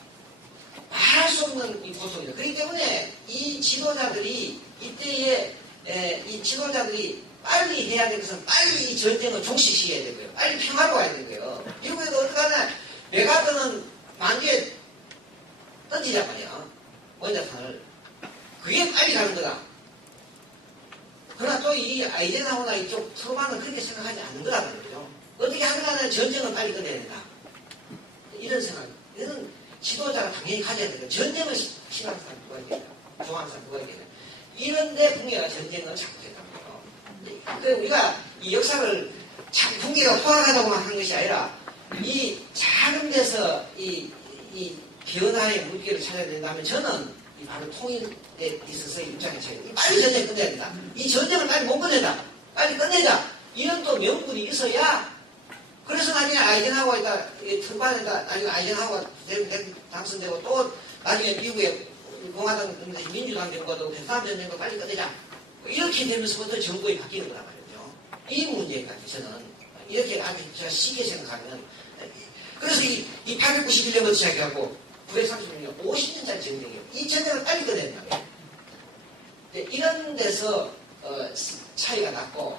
말할 수 없는 이 고통이죠. 그렇기 때문에 이 지도자들이 이때에 이 지도자들이 빨리 해야 될 것은 빨리 이 전쟁을 종식시켜야 되고요. 빨리 평화로 가야 되고요. 미국에도 어떻게 하나 메가드는 만주에 던지자 말이야. 원자탄을. 그게 빨리 가는 거다. 그러나 또 이 아이젠하워나 이쪽 트루만은 그렇게 생각하지 않는 거라는 거죠. 어떻게 하든 전쟁을 빨리 끝내야 된다. 이런 생각. 이런 지도자가 당연히 가져야 되죠. 전쟁을 싫어하는 사람 누가 있겠냐. 좋아하는 사람 누가 있겠냐. 이런데 국내가 전쟁을 잘못했다는 거예요. 그 우리가 이 역사를 국내가 포악하다고 하는 것이 아니라 이 작은 데서 이 변화의 물기를 찾아야 된다면 저는 바로 통일에 있어서의 입장에 차이. 빨리 전쟁을 끝내야 된다. 이 전쟁을 빨리 못 끝낸다. 빨리 끝내자. 이런 또 명분이 있어야. 그래서 나중에 아이젠하워가 있다, 트루만에다 나중에 아이젠하워가 당선되고 또 나중에 미국의 공화당 민주당 정부도 베트남 전쟁도 빨리 끝내자. 이렇게 되면서부터 정부가 바뀌는 거란 말이죠. 이 문제가 저는 이렇게 아주 제가 쉽게 생각하면 그래서 이 891년부터 시작해갖고 936년 50년짜리 전쟁이에요. 이 전쟁을 빨리 끝낸다는 거예요. 이런 데서 차이가 났고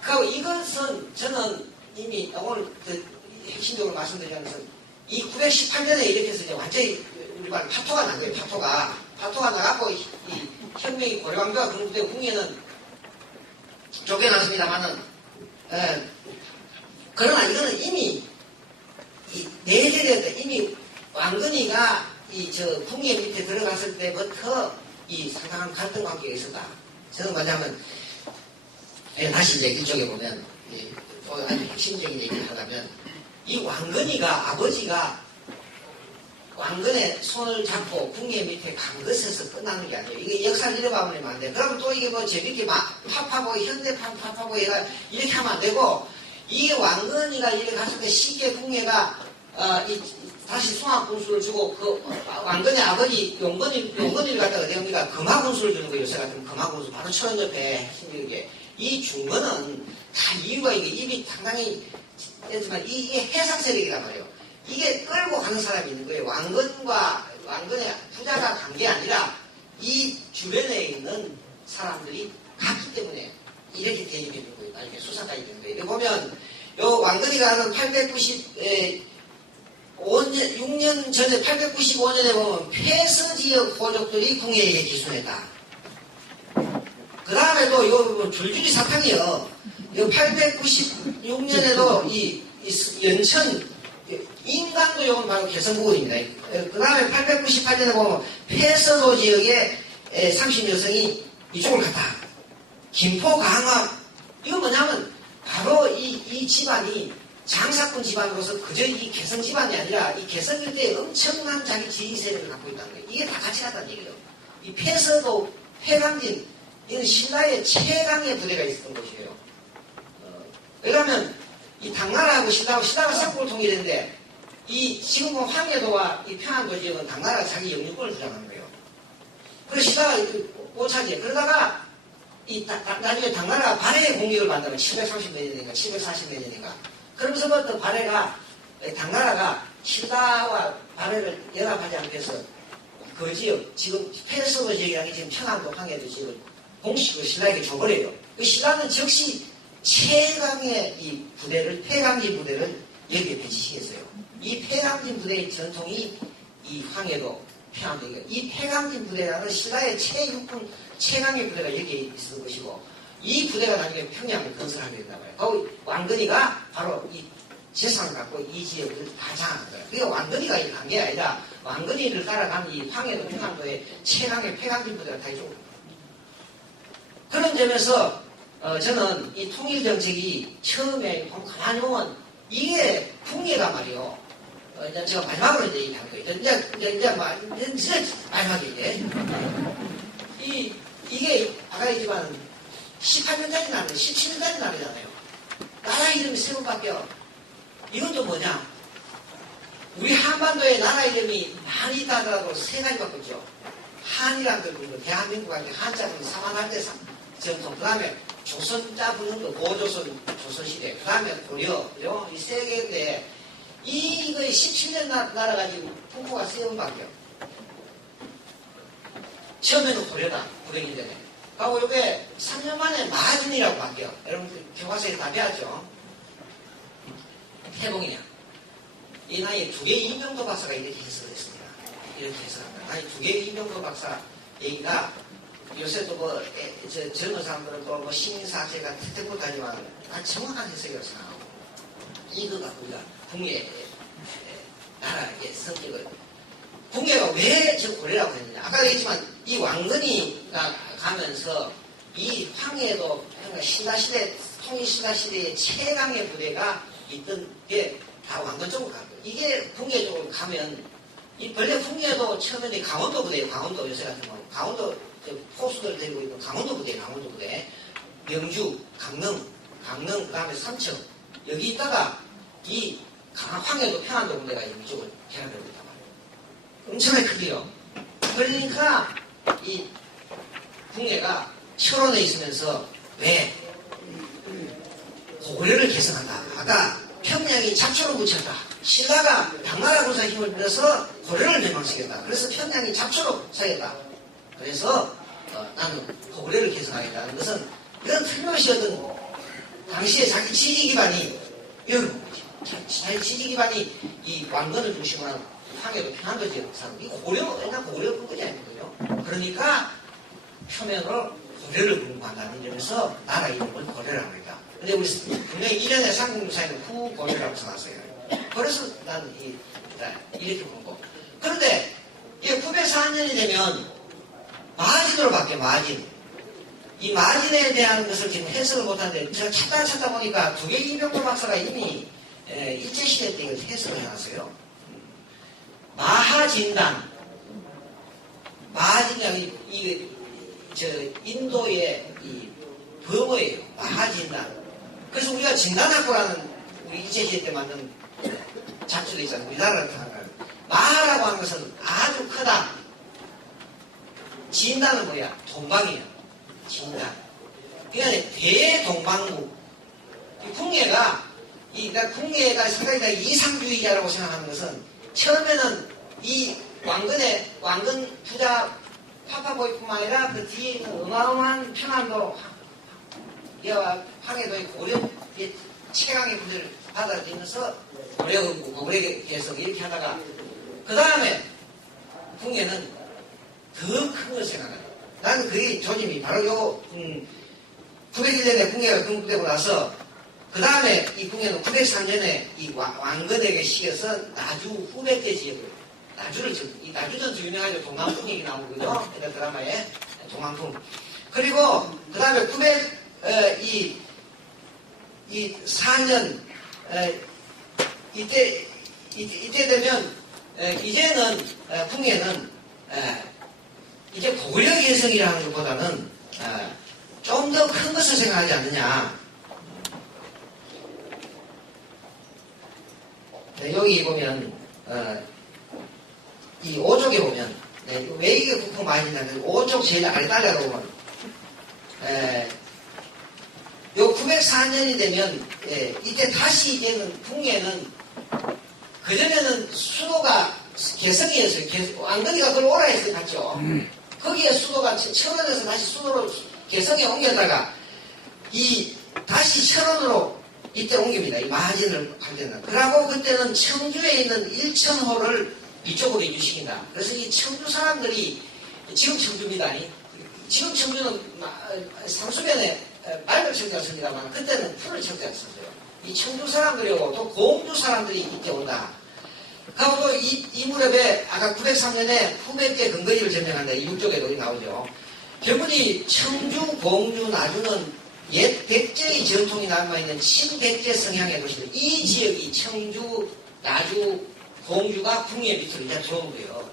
그리고 이것은 저는 이미 오늘 핵심적으로 말씀드리면서 이 918년에 이렇게 해서 이제 완전히 우리 말 파토가 난 거예요. 파토가 나갖고 이 혁명이 고려강조가 그런데 국내는 쫓겨났습니다만은 그러나 이거는 이미 내재될 때 이미 왕건이가 국내 밑에 들어갔을 때부터 이 상당한 갈등 관계가 있었다. 저는 뭐냐면 다시 이제 이쪽에 보면 아주 핵심적인 얘기를 하자면 이 왕건이가 아버지가 왕건의 손을 잡고 궁예 밑에 간 것에서 끝나는 게 아니에요. 이게 역사를 잃어버리면 안 돼. 그러면 또 이게 뭐 재밌게 막 팝하고 현대판 팝하고 얘가 이렇게 하면 안 되고, 이게 왕건이가 이렇게 갔을 때 쉽게 궁예가 다시 송악군수를 주고 그 왕건의 아버지 용건이를 갖다가 대합니까 금화군수를 주는 거예요. 요새 같은 금화군수 바로 초원 옆에 힘들게 이 준 거는 다 이유가 이게 입이 상당히 했지만 이게 해상 세력이란 말이에요. 이게 끌고 가는 사람이 있는 거예요. 왕건의 부자가 간 게 아니라 이 주변에 있는 사람들이 갔기 때문에 이렇게 대립이 되는 거예요. 나중에 수사까지 되는 거예요. 보면 요 왕건이가 하는 6년 전에 895년에 보면 폐서 지역 호족들이 궁예에게 기순했다. 그 다음에도 요 줄줄이 사탕이요. 요 896년에도 이 연천 인강도 요건 바로 개성부근입니다. 그 다음에 898년에 보면 폐서도 지역에 30여성이 이쪽을 갔다. 김포 강화 이거 뭐냐면 바로 이 집안이 장사꾼 집안으로서 그저 이 개성 집안이 아니라 이 개성 일대에 엄청난 자기 지위 세력을 갖고 있다는 거예요. 이게 다 같이 갔다는 얘기예요. 이 폐서도 폐강진 이건 신라의 최강의 부대가 있었던 곳이에요. 왜냐하면 이 당나라하고 신라가 쌍국을 통일했는데 이 지금 황해도와 이 평안도 지역은 당나라가 자기 영유권을 주장하는 거예요. 그래서 신라가 못 차지해. 그러다가 나중에 당나라가 발해의 공격을 받는다면 730몇 년인가 740몇 년인가 그러면서부터 당나라가 신라와 발해를 연합하지 않기 위해서 그 지역 지금 폐서도 지역이라는 게 지금 평안도 황해도 지역을 공식으로 신라에게 줘버려요. 그 신라는 즉시 최강의 이 부대를 폐강진 부대를 여기에 배치시켰어요. 이 폐강진 부대의 전통이 이 황해도 평안도 이 폐강진 부대라는 신라의 최강의 부대가 여기에 있을 것이고 이 부대가 나중에 평양을 건설하게 된단 말이에요. 거기 왕건이가 바로 이 재산을 갖고 이 지역을 다 장악한 거예요. 그게 왕건이가 간 게 아니라 왕건이를 따라간 이 황해도 평안도의 최강의 폐강진 부대가 다 이쪽으로. 그런 점에서 저는 이 통일정책이 처음에 가만히 보면 이게 풍예가 말이요. 이제 제가 마지막으로 이제 얘기할 거예요. 이제 마지막에 이게 아까 얘기지만 18년짜리 나라예요. 17년짜리 나라잖아요. 나라 이름이 세 번 바뀌어. 이건 또 뭐냐? 우리 한반도에 나라 이름이 많이 있다 하더라도 세 가지 바뀌었죠. 한이라는 걸 부르고 대한민국한테 한자 부르고 사만할때 전통, 그 다음에 조선자 부르는 거, 고조선, 조선시대, 그 다음에 고려, 이 세 개인데, 이거 17년 나라 가지고 풍토가 세 번 바뀌어. 처음에는 고려다, 900년 전에. 하고 이게 3년 만에 마진이라고 바뀌어. 여러분, 교과서에 다 배웠죠? 태봉이냐. 이 나이에 두 개의 이명도 박사가 이렇게 해석을 했습니다. 이렇게 해석합니다. 아니, 두 개의 이명도 박사 얘기가 요새 또 젊은 사람들은 또 시민사학제가 특특부다지만 정확한 해석이라고 생각하고 이거 갖고 우리가 궁예 나라의 성격을 궁예가 왜 저 고려라고 했느냐 아까 얘기했지만 이 왕건이가 가면서 이 황해도 그러니까 신라시대 통일신라시대의 최강의 부대가 있던 게 다 왕건 쪽으로 간 거예요. 이게 궁예 쪽으로 가면 이 원래 궁예도 처음에는 강원도 부대예요. 강원도 요새 같은 경우 강원도 포수들 데리고 있는 강원도 부대, 명주, 강릉, 그 다음에 삼척, 여기 있다가 이 황해도 평안도 부대가 이쪽을 개발하고 있단 말이에요. 엄청나게 크게요. 그러니까 이 궁예가 철원에 있으면서 왜 고구려를 개성한다. 아까 평양이 잡초로 붙였다. 신라가 당나라 군사 힘을 빌어서 고려를 멸망시켰다. 그래서 평양이 잡초로 서겠다. 그래서 나는 고구려를 개성하겠다는 것은 이런 틀림없이 어떤 당시에 자기 지지 기반이 이런 거죠. 자기 지지 기반이 이 왕건을 중심으로 한 황해도 평안도 지역 사람 이 옛날 고구려 군거지 아니거든요. 그러니까 표면으로 고려를 공부한다는 점에서 나라 이름을 고려라고 합니다. 근데 우리 분명히 1년의 삼국유사에는 후고려라고 써놨어요. 그래서 나는 이렇게 본 거. 그런데 이게 904년이 되면 마진으로 바뀌어, 마진. 이 마진에 대한 것을 지금 해석을 못하는데, 제가 찾다 보니까 두 개의 이병도 박사가 이미 일제시대 때 이걸 해석을 해놨어요. 마하진당. 마하진당이 인도의 이 범어예요. 마하진당. 그래서 우리가 진단학교라는 우리 일제시대 때 만든 잡지도 있잖아요. 우리나라를 타는 마하라고 하는 것은 아주 크다. 진단은 뭐야? 동방이야. 진단. 그러니까 대동방국. 궁예가 궁예가 상당히 이상주의자라고 생각하는 것은 처음에는 이 왕건 부자 파파보이뿐만 아니라 그 뒤에 있는 어마어마한 평안도 황해도 있고 고려 최강의 분들을 받아들이면서 고려 계속 이렇게 하다가 그 다음에 궁예는 더 큰 걸 생각해요. 나는 그게 조짐이 바로 요 901년에 궁예가 건국되고 나서 그 다음에 이 궁예는 903년에 이 왕건에게 시켜서 나주 후백제 지역을 이 나주 전투 유명하죠. 동방풍 얘기 나오거든요. 그 드라마에 동방풍. 그리고 그 다음에 4년 이때 되면 이제는 궁예는 이제 고려 개성이라는 것보다는 좀 더 큰 것을 생각하지 않느냐. 네, 여기 보면 이 5쪽에 보면 왜 이게 국뽕 많이 된다면 5쪽 제일 아래 따라가 보면 요 904년이 되면 이때 다시 이제는 궁예는 그전에는 수도가 개성이었어요. 왕건이가 그걸 오라 했어요. 맞죠? 거기에 수도가 철원에서 다시 수도로 개성에 옮겼다가 다시 철원으로 이때 옮깁니다. 이 마하진을 할 때는. 그러고 그때는 청주에 있는 일천호를 이쪽으로 이주시킨다. 그래서 이 청주 사람들이 지금 청주입니다. 지금 청주는 상수변에 맑은 청주가 씁니다만 그때는 푸른 청주가 썼어요. 이 청주 사람들이고 또 공주 사람들이 이때 온다. 그리고 또 이 무렵에 아까 903년에 후백제 근거리를 점령한다. 이 6쪽에도 나오죠. 결국이 청주, 공주, 나주는 옛 백제의 전통이 남아있는 친백제 성향의 도시들. 이 지역이 청주, 나주, 공주가 궁예 밑으로 이제 들어온 거예요.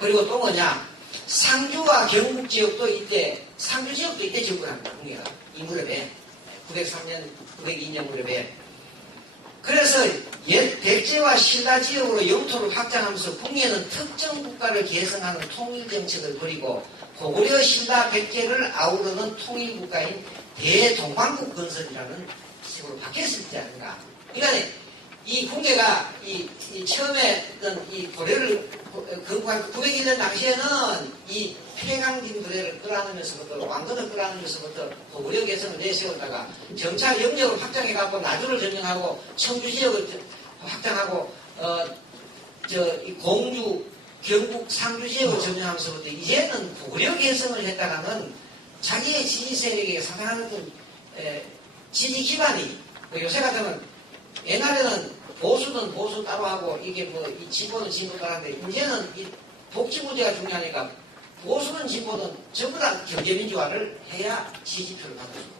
그리고 또 뭐냐, 상주와 경북 지역도 이때, 상주 지역도 이때 접근합니다. 궁예가. 이 무렵에. 903년, 902년 무렵에. 그래서 옛 백제와 신라 지역으로 영토를 확장하면서 궁예는 특정 국가를 개성하는 통일정책을 벌이고 고구려 신라 백제를 아우르는 통일국가인 대동방국 건설이라는 식으로 바뀌었을지 아닌가. 그러니까 이 궁예가 처음에 이 고려를 건국한 901년 당시에는 이 폐강진 도래를 끌어안으면서부터 왕건을 끌어안으면서부터 고구려 개성을 내세우다가 정차 영역을 확장해갖고 나주를 점령하고 청주 지역을 확장하고 이 공주, 경북, 상주 지역을 점령하면서부터 이제는 고구려 개성을 했다가는 자기의 지지 세력에게 상당한 어떤 지지 기반이 요새 같으면 옛날에는 보수는 보수 따로 하고 이게 이 진보는 진보 따로 하는데 이제는 이 복지부제가 중요하니까 보수는 진보는 전부 다 경제민주화를 해야 지지표를 받을 수 있다.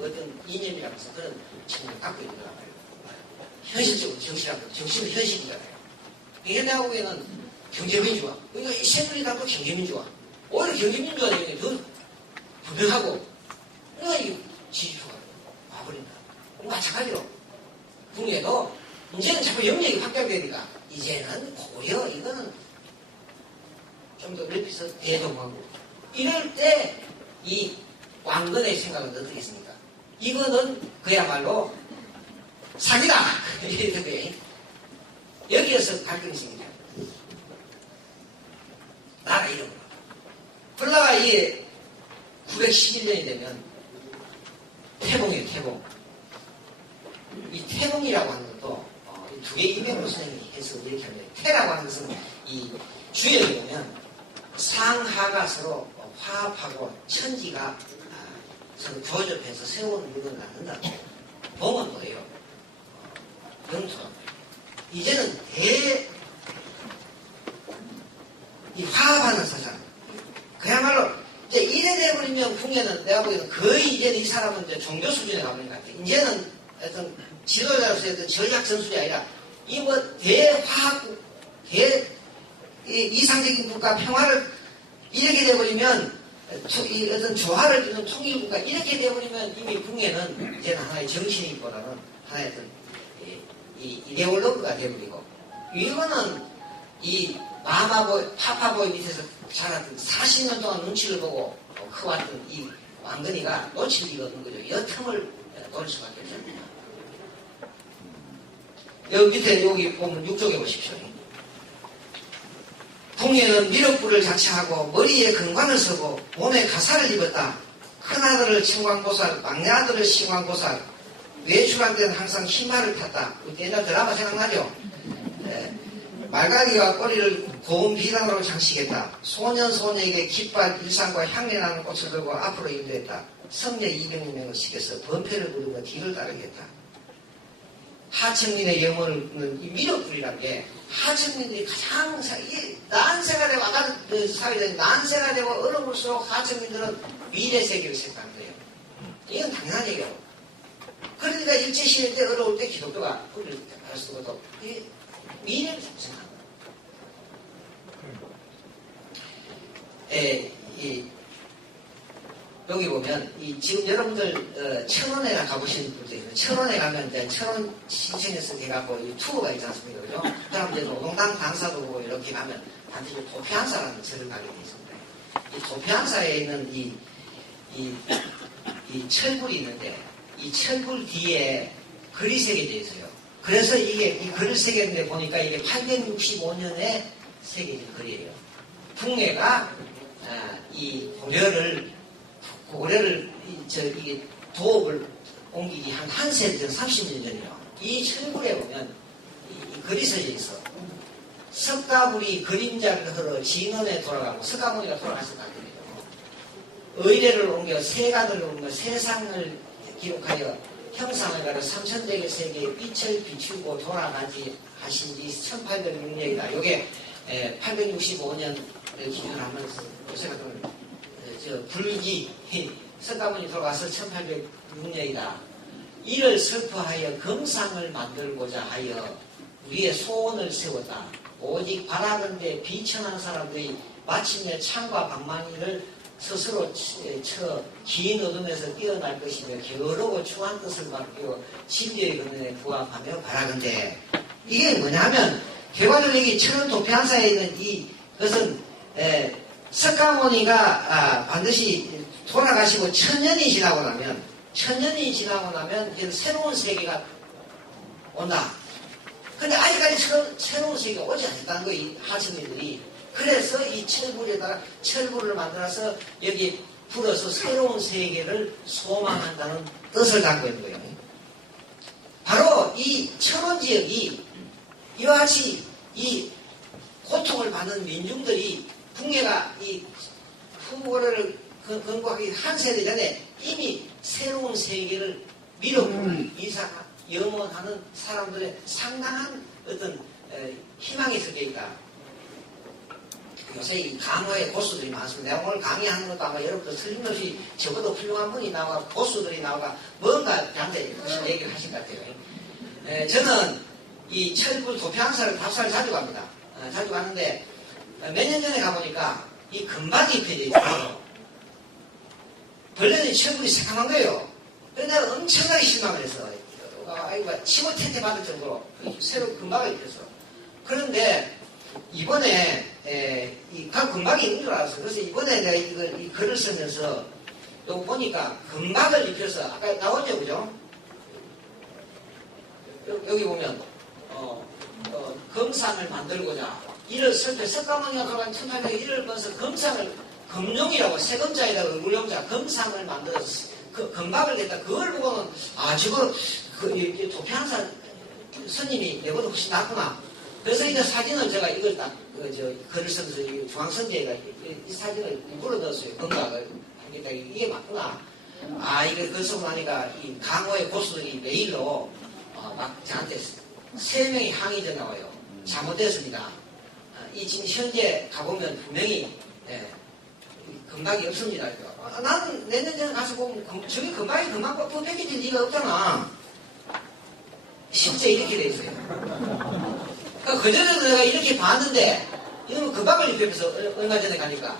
어떤 이념이라면서 그런 측면을 갖고 있는 거란 말이에요. 현실적으로 정신은 현실이잖아요. 현대가 보기에는 경제민주화. 그러니까 이 새누리당도 경제민주화. 오히려 경제민주화 내용이 더 분명하고 그러니까 이 지지표가 와버린다. 마찬가지로 궁예도 이제는 자꾸 영역이 확장되니까 이제는 고려 이거는 좀 더 넓혀서 대동하고 이럴 때 이 왕건의 생각은 어떻겠습니까? 이거는 그야말로 사기다. 이렇게 여기에서 갈등이 생기죠. 나라 이름으로. 그러다가 이게 911년이 되면 태봉이에요. 태봉. 이 태봉이라고 하는 것도 두 개의 이명로 선생님이 해석을 이렇게 합니다. 태라고 하는 것은 이 주역에 보면 상하가 서로 화합하고 천지가 서로 교접해서 세우는 물건을 낳는다. 봉은 뭐예요? 영토. 이제는 이 화합하는 사상. 그야말로 이제 이래 돼버리면 궁예는 내가 보기에는 거의 이제는 이 사람은 이제 종교 수준에 가버린 것 같아요. 이제는 어떤 지도자로서의 어떤 전략 전술이 아니라 이 대화합국 이상적인 국가 평화를 이렇게 돼버리면 이 어떤 조화를 이루는 통일국가 이렇게 돼버리면 이미 북에는 이제는 하나의 정신이보다는 하나의 어떤 이 이데올로그가 돼버리고 일본은 이 마마보이 파파보이 밑에서 자랐던 40년 동안 눈치를 보고 커왔던 이 왕건이가 놓칠 리가 없는 거죠. 여틈을 놓을 수밖에 없습니다. 여기 밑에 여기 보면 6쪽에 보십시오. 북녀는 미륵불을 장착하고 머리에 금관을 쓰고 몸에 가사를 입었다. 큰아들을 청광보살, 막내아들을 신광보살, 외출할 때는 항상 흰말을 탔다. 옛날 드라마 생각나죠? 네. 말갈이와 꼬리를 고운 비단으로 장식했다. 소년에게 깃발, 일상과 향내나는 꽃을 들고 앞으로 인도했다. 성녀 200명을 시켜서 번패를 부르며 뒤를 따르겠다. 하층민의 영혼을 이 미륵불이라는 게 하층민들이 가장 난세가 되고 아까 사회자님 난세가 되고 어려울수록 하층민들은 미래 세계를 생각하는 거예요. 이건 당연한 얘기예요. 그러니까 일제시대 때 어려울 때 기독교가 불을 할 수도 미래를 생각하는 거예요. 여기 보면 지금 여러분들 천원에 가보신 분들 있어요. 천원에 가면 이제 천원 신청해서 돼갖고 투어가 있지 않습니까? 그죠? 그럼 이제 노동당 당사도 보고 이렇게 가면 반드시 도피항사라는 절을 가게 되어 있습니다. 이 도피항사에 있는 이 철불이 있는데 이 철불 뒤에 글이 새겨져 있어요. 그래서 이게 이 글을 새겼는데 보니까 이게 865년에 새겨진 글이에요. 풍례가 이 고려를 이게 도읍을 옮기기 한 세기 전 30년 전이요. 이 철불에 보면 이 글이 써져 있어. 석가불이 그림자를 흘러 진원에 돌아가고 석가모니가 돌아갔을 것 같거든요. 의례를 옮겨 세간을 옮겨 세상을 기록하여 형상을 가려 3000대의 세계에 빛을 비추고 돌아가지 하신 지 1806년이다. 이게 865년을 기준으로 하면 요새가 불기 석가모니 돌아가서 1806년이다. 이를 설포하여 금상을 만들고자 하여 위에 소원을 세웠다. 오직 바라건대 비천한 사람들이 마침내 창과 방망이를 스스로 긴 어둠에서 뛰어날 것이며 게으르고 추한 뜻을 맡기고 진리의 근원에 부합하며 바라건대. 이게 뭐냐면 결과적으로 여기 천원 도피항사에 있는 이것은 석가모니가 반드시 돌아가시고 천년이 지나고 나면 이제 새로운 세계가 온다. 근데 아직까지 새로운 세계가 오지 않았다는 거예요. 이 하층민들이. 그래서 이 철불에다가 철불을 만들어서 여기 불어서 새로운 세계를 소망한다는 뜻을 담고 있는 거예요. 바로 이 천원 지역이 이와 같이 이 고통을 받는 민중들이 북녀가 이 후고를 건국하기 한 세대 전에 이미 새로운 세계를 미륵불을 염원하는 사람들의 상당한 어떤 희망이 섞여 있다. 요새 이 강화의 고수들이 많습니다. 내가 오늘 강의하는 것도 아마 여러분들 틀림없이 적어도 훌륭한 분이 나와 고수들이 나와 뭔가 저한테 얘기를 하신 것 같아요. 저는 이 철불 도피항사를 답사를 자주 갑니다. 자주 가는데 몇 년 전에 가보니까 이 금박이 입혀져 있어요. 벌레는 철불이 새까만 거예요. 그래서 내가 엄청나게 실망을 했어. 치고 태태 받을 정도로 새로 금박을 입혔어. 그런데 이번에 이 각 금박이 있는 줄 알았어. 그래서 이번에 내가 이 글을 쓰면서 요거 보니까 금박을 입혀서 아까 나오죠, 그죠? 여기 보면 금상을 만들고자 이를 설때 석가모니가 돌아간 1800에 이를 벌써 금용이라고 세금자에다가 의무용자 금상을 만들어서 금박을 냈다. 그걸 보고는 저거 도피항사 스님이 내보다 훨씬 낫구나. 그래서 이 사진을 제가 이걸 딱 글을 쓰면서 중앙선제에가 이 사진을 물어 넣었어요. 금박을 하니까 이게 맞구나. 이거 글 쓰고 나니까 이 강호의 고수들이 메일로 막 저한테 3명이 항의 전화와요. 잘못됐습니다. 이 지금 현재 가보면 분명히 금박이 없습니다. 나는 내년 전에 가서 보면 저기 금박이 그만 뽑혀질 리가 없잖아. 실제 이렇게 돼 있어요. 그러니까 그전에도 내가 이렇게 봤는데, 이놈은 금방을 입혀서 얼마 전에 가니까.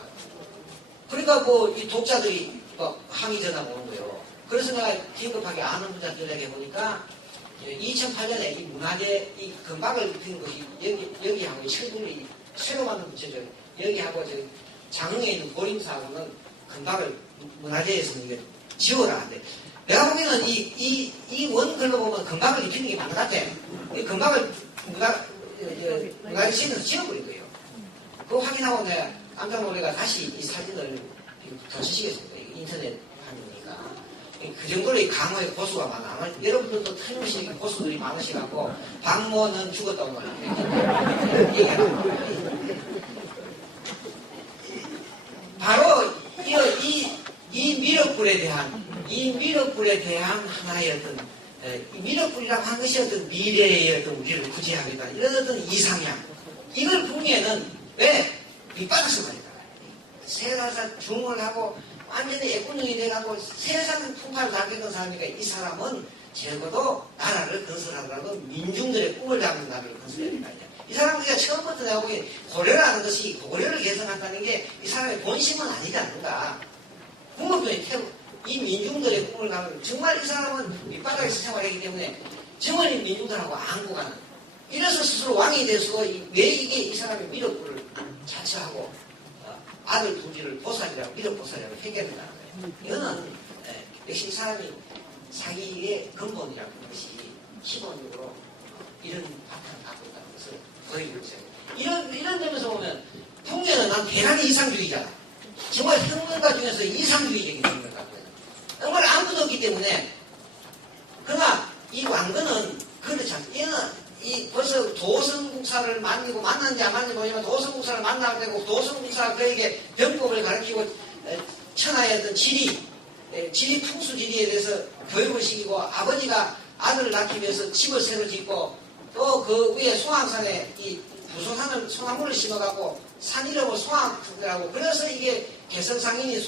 그러니까 뭐, 이 독자들이 막 항의 전화가 오는 거예요. 그래서 내가 긴급하게 아는 분한테 연락해 보니까, 2008년에 이 문화재, 이 금박을 입힌 것이 여기하고 철분이 새로 만든 부채죠. 여기하고 저 장흥에 있는 보림사하고는 금박을 문화재에서는 이게 지워라 하는데, 내가 보기에는 이 원글로 보면 금박을 입히는 게 맞는 것 같아. 이 금박을 문화재시에서 지워버린 거예요. 그거 확인하고 내가 깜짝 놀래가 다시 이 사진을 덧주시겠습니다. 인터넷 하니까. 그 정도로 이 강호의 고수가 많아. 여러분들도 틀림없이 고수들이 많으시갖고, 박모는 죽었다고 얘기하는 바로 이 미륵불에 대한 하나의 어떤, 이 미륵불이라고 하는 것이 어떤 미래의 어떤 우리를 구제하겠다. 이런 어떤 이상향. 이걸 보기에는 왜? 밑바닥에서 말이다. 세상에서 중을 하고, 완전히 애꾸능이 돼가고 세상 풍파를 당했던 사람이니까 이 사람은 적어도 나라를 건설하더라도 민중들의 꿈을 담는 나라를 건설해야 된다. 이 사람들이 처음부터 내가 보기에 고려라는 것이 고려를 개성한다는 게 이 사람의 본심은 아니지 않는가. 궁극적인 이 민중들의 꿈을 가는 정말 이 사람은 밑바닥에서 생활하기 때문에 정말 이 민중들하고 안고 가는 이래서 스스로 왕이 돼서 왜 이게 이 사람의 미륵불을 자처하고 아들 둘째를 보살이라고 미륵보살이라고 회개한다는 거예요. 이거는 역시 이 사람이 자기의 근본이라는 것이 기본적으로 이런 바탕을 갖고 있다는 것을 보여주고 있어요. 이런 점에서 보면 풍년은 난 대단히 이상주의자. 정말 혁명가 중에서 이상주의적인 혁명을 갖고 있는. 정말 아무도 없기 때문에 그러나 이 왕건은 그렇지 않습니다. 얘는 벌써 도성국사를 만난지 안 만난지 모르지만 도성국사를 만나게 되고 도성국사가 그에게 병법을 가르치고 천하의 어떤 지리 풍수지리에 대해서 교육을 시키고 아버지가 아들을 낳기 위해서 집을 새로 짓고 또 그 위에 송악산에 이 부소산을 소나무를 심어갖고 산 이름을 송악이라고 그래서 이게 개성상인이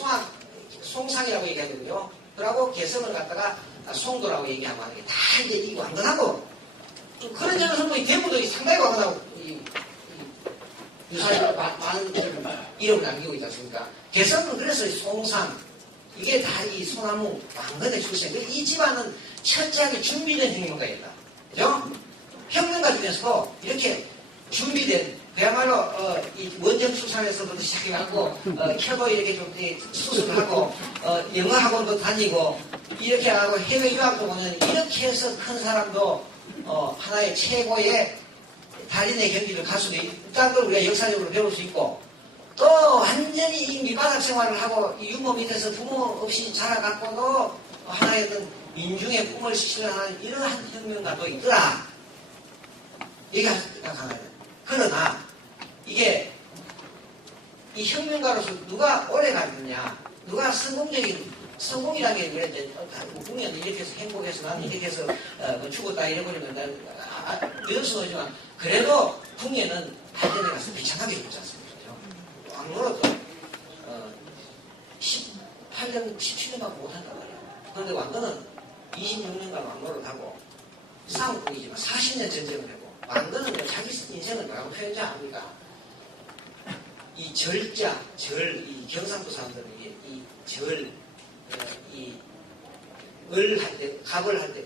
송상이라고 얘기하거든요. 그러고 개성을 갖다가 송도라고 얘기하고 하는 게 다 이제 이 완전하고 그런 점에서 뭐 대부도 상당히 완전하고 유사히 많은 이름을 남기고 있지 않습니까? 개성은 그래서 송상 이게 다 이 소나무 왕건의 출신. 이 집안은 철저하게 준비된 혁명가였다. 그죠? 혁명가 중에서도 이렇게 준비된 그야말로 이 원정 출산에서부터 시작해갖고 켜도 이렇게 좀 수술을 하고 영어 학원도 다니고 이렇게 하고 해외 유학도 오는 이렇게 해서 큰 사람도 하나의 최고의 달인의 경지를 갈 수도 있다는 걸 우리가 역사적으로 배울 수 있고 또 완전히 이 밑바닥 생활을 하고 이 유모 밑에서 부모 없이 자라갖고도 하나의 어떤 민중의 꿈을 실현하는 이러한 혁명가도 있더라. 얘기할 수가 가능해요. 그러나 이게 이 혁명가로서 누가 오래 가느냐 누가 성공이라는 게 이제 국민은 이렇게 해서 행복해서 나는 이렇게 해서 죽었다 이래버리면 이럴 수는 없지만 그래도 국민은 발전에 가서 비참하게 죽지 않습니까? 왕노릇도 18년, 17년밖에 못한단 말이야. 그런데 왕건은 26년간 왕노릇 하고 싸움꾼이지만 40년 전쟁을 하고 왕건은 자기 인생을 뭐라고 표현하지 않습니까? 이 절자, 이 경상도 사람들은 이 절, 을 할 때, 갑을 할 때,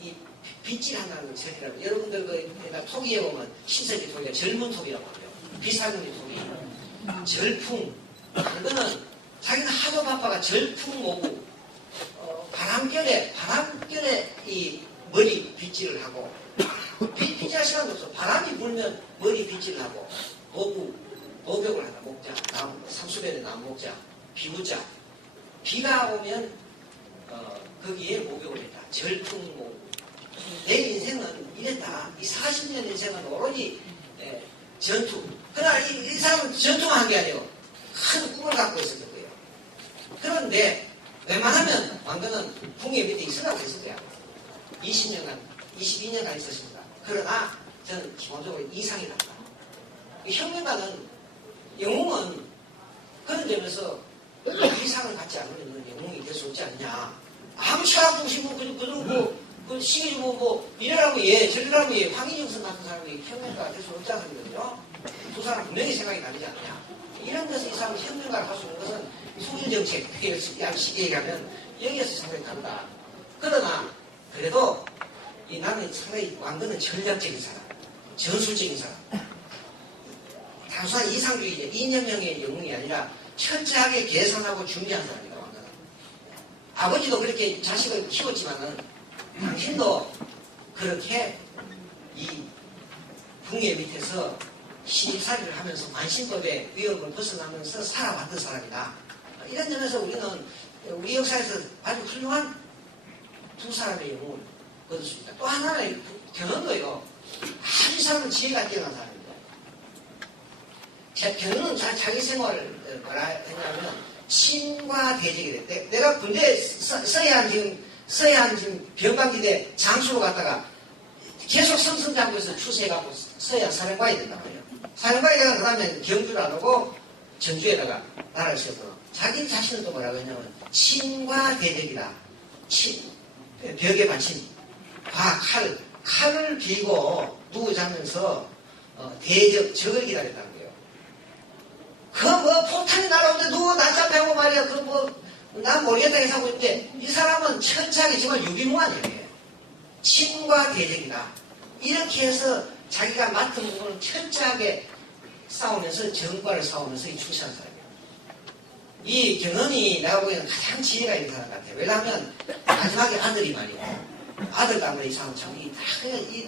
이 빗질한다는 걸 절이라고. 여러분들 토기에 보면 신세계 토기가 젊은 토기라고 하고요. 비살문이 토기. 절풍. 이거는 자기는 하도 바빠가 절풍 모구. 바람결에 이 머리 빗질을 하고, 빗질할 시간도 없어. 바람이 불면 머리 빗질을 하고, 노벽을 하나 목자, 상수변에 나무 목자, 비우자. 비가 오면, 거기에 목욕을 했다. 절풍 모구. 내 인생은 이랬다. 이 40년 인생은 오로지, 전투. 그러나 이 사람은 전투만 한 게 아니고, 큰 꿈을 갖고 있었던 거예요. 그런데, 웬만하면 왕건은 궁예 밑에 있으라고 했을 거야. 22년간 있었습니다. 그러나 저는 기본적으로 이상이 났다. 혁명가는 영웅은 그런 점에서 이상을 갖지 않으면 영웅이 될 수 없지 않냐. 아무 철학 중심은 그저 그 시기 주고 이래라고 저래라고 황인영선 같은 사람이 혁명가가 될 수 없다는 거거든요. 두 사람 분명히 생각이 다르지 않느냐. 이런 것을 이 사람이 혁명가를 할 수 있는 것은 통일정책, 쉽게 얘기하면 여기에서 상당히 다르다. 그러나 그래도 나는 상당히 왕건은 전략적인 사람, 전술적인 사람. 단순한 이상주의자, 이념형의 영웅이 아니라 철저하게 계산하고 준비한 사람이다. 왕건은. 아버지도 그렇게 자식을 키웠지만은 당신도 그렇게 이 궁예 밑에서 시집살이를 하면서 만신법의 위협을 벗어나면서 살아왔던 사람이다. 이런 점에서 우리는 우리 역사에서 아주 훌륭한 두 사람의 영웅을 얻을 수 있다. 또 하나는 견훤도요. 아주 이 사람은 지혜가 뛰어난 사람입니다. 견훤은 자기 생활을 뭐라 했냐면 친과 대적이 됐대. 내가 군대에 서해안 지금 병강지대 장수로 갔다가 계속 성성장구에서 추세해갖고 서해안 사령관이 된단 말이에요. 사령관이 되면 그 다음에 경주를 안 오고 전주에다가 나라를 세웠거든. 자기 자신은 또 뭐라고 했냐면 친과 대적이다. 벽에 받친 칼을 비고 누구 자면서 적을 기다렸다는 거예요. 포탄이 날아오는데 누구 낮잠자고 말이야. 난 모르겠다 해서 하고 있는데 이 사람은 천천히 정말 유비무환이에요. 친과 대적이다. 이렇게 해서 자기가 맡은 부분을 철저하게 싸우면서 정과를 싸우면서 출세한 사람이에요. 이 견훤이 내가 보기에는 가장 지혜가 있는 사람 같아요. 왜냐하면 마지막에 아들이 말이고 아들 때문에 이 사람 참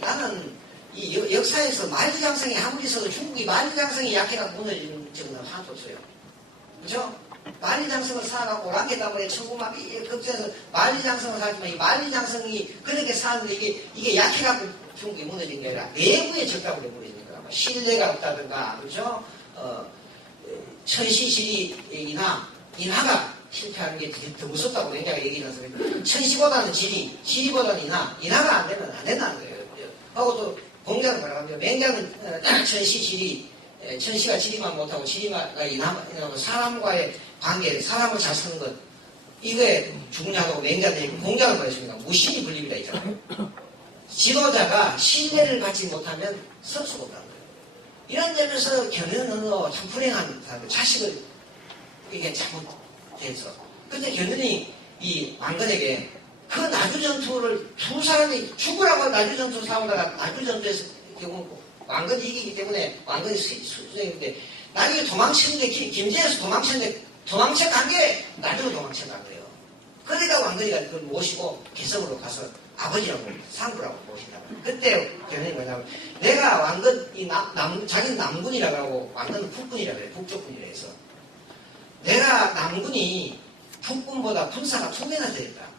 나는 이 역사에서 만리장성이 아무리 있어도 중국이 만리장성이 약해갖고 무너지는 적은 하나도 없어요. 그죠? 만리장성을 쌓아갖고 오랑캐 때문에 천구마비 극전에서 만리장성을 쌓았지만 이 만리장성이 그렇게 쌓았는데 이게 약해갖고 중국이 무너진 게 아니라 내부의 적답으로 무너지는 거야. 신뢰가 없다든가, 그렇죠? 천시실이나 인하가 실패하는 게 더 무섭다고 맹자가 얘기를 해서 천시보다는 시리보다는 인하가 안 되면 안 된다는 거예요. 하고 또 공자는 뭐라고 하면 맹자는 천시가 지리만 못하고 지리가 인하고 사람과의 관계, 사람을 잘 쓰는 것 이거에 중요하다고 맹자들이 공자를 말했습니다. 무신이 불립이다 있잖아요. 지도자가 신뢰를 받지 못하면 설 수가 없다는 거예요. 이런 점에서 견훤은 참 불행한 사람, 자식을 이게 잘못해서. 근데 견훤이 이 왕건에게 그 나주전투를 두 사람이 죽으라고 나주전투 싸우다가 나주전투에서 결국 왕건이 이기기 때문에 왕건이 수행인데 나중에 도망치는데 김제에서 도망쳤는데 도망쳐간 게 나중에 도망쳐간 거예요. 그러니까 왕건이가 그걸 모시고 개성으로 가서 아버지라고 상부라고 모신다고. 그때 견훤이 뭐냐면 내가 왕건 자기는 남군이라고 하고 왕건은 북군이라고 해요. 북쪽군이라 해서 내가 남군이 북군보다 군사가 2배나 되었다.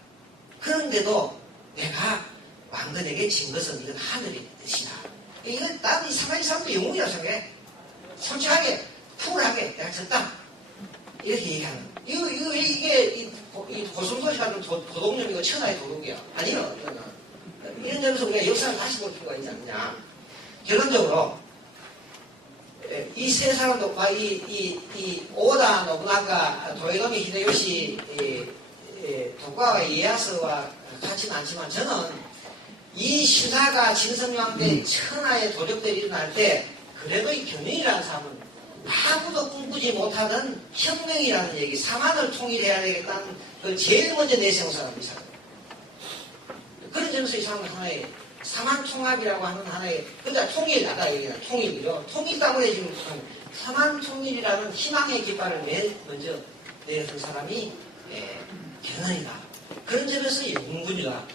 그런데도 내가 왕건에게 진 것은 이건 하늘의 뜻이다. 이건 나는 이 사람도 영웅이라고 생각해. 솔직하게 쿨하게 내가 졌다. 이렇게 얘기하는. 이게 고성도시 같은 도둑놈이고 천하의 도둑이야. 아니요. 이런 점에서 우리가 역사를 다시 볼 필요가 있지 않느냐. 결론적으로 이 세 사람도 오다 노부나가 도요토미 히데요시 도쿠가와 이에야스와 같지는 않지만 저는 이 신하가 진성왕 때 천하의 도적들이 일어날 때 그래도 이 견훤이라는 사람은 아무도 꿈꾸지 못하던 혁명이라는 얘기, 사만을 통일해야 되겠다는 걸 제일 먼저 내세운 사람이 이 사람. 그런 점에서 이 사람은 하나의 사만통합이라고 하는 하나의 그러니까 통일, 아까 얘기한 통일이죠. 통일 때문에 지금 사만통일이라는 희망의 깃발을 맨 먼저 내세운 사람이 견훤이다. 그런 점에서 영군이다.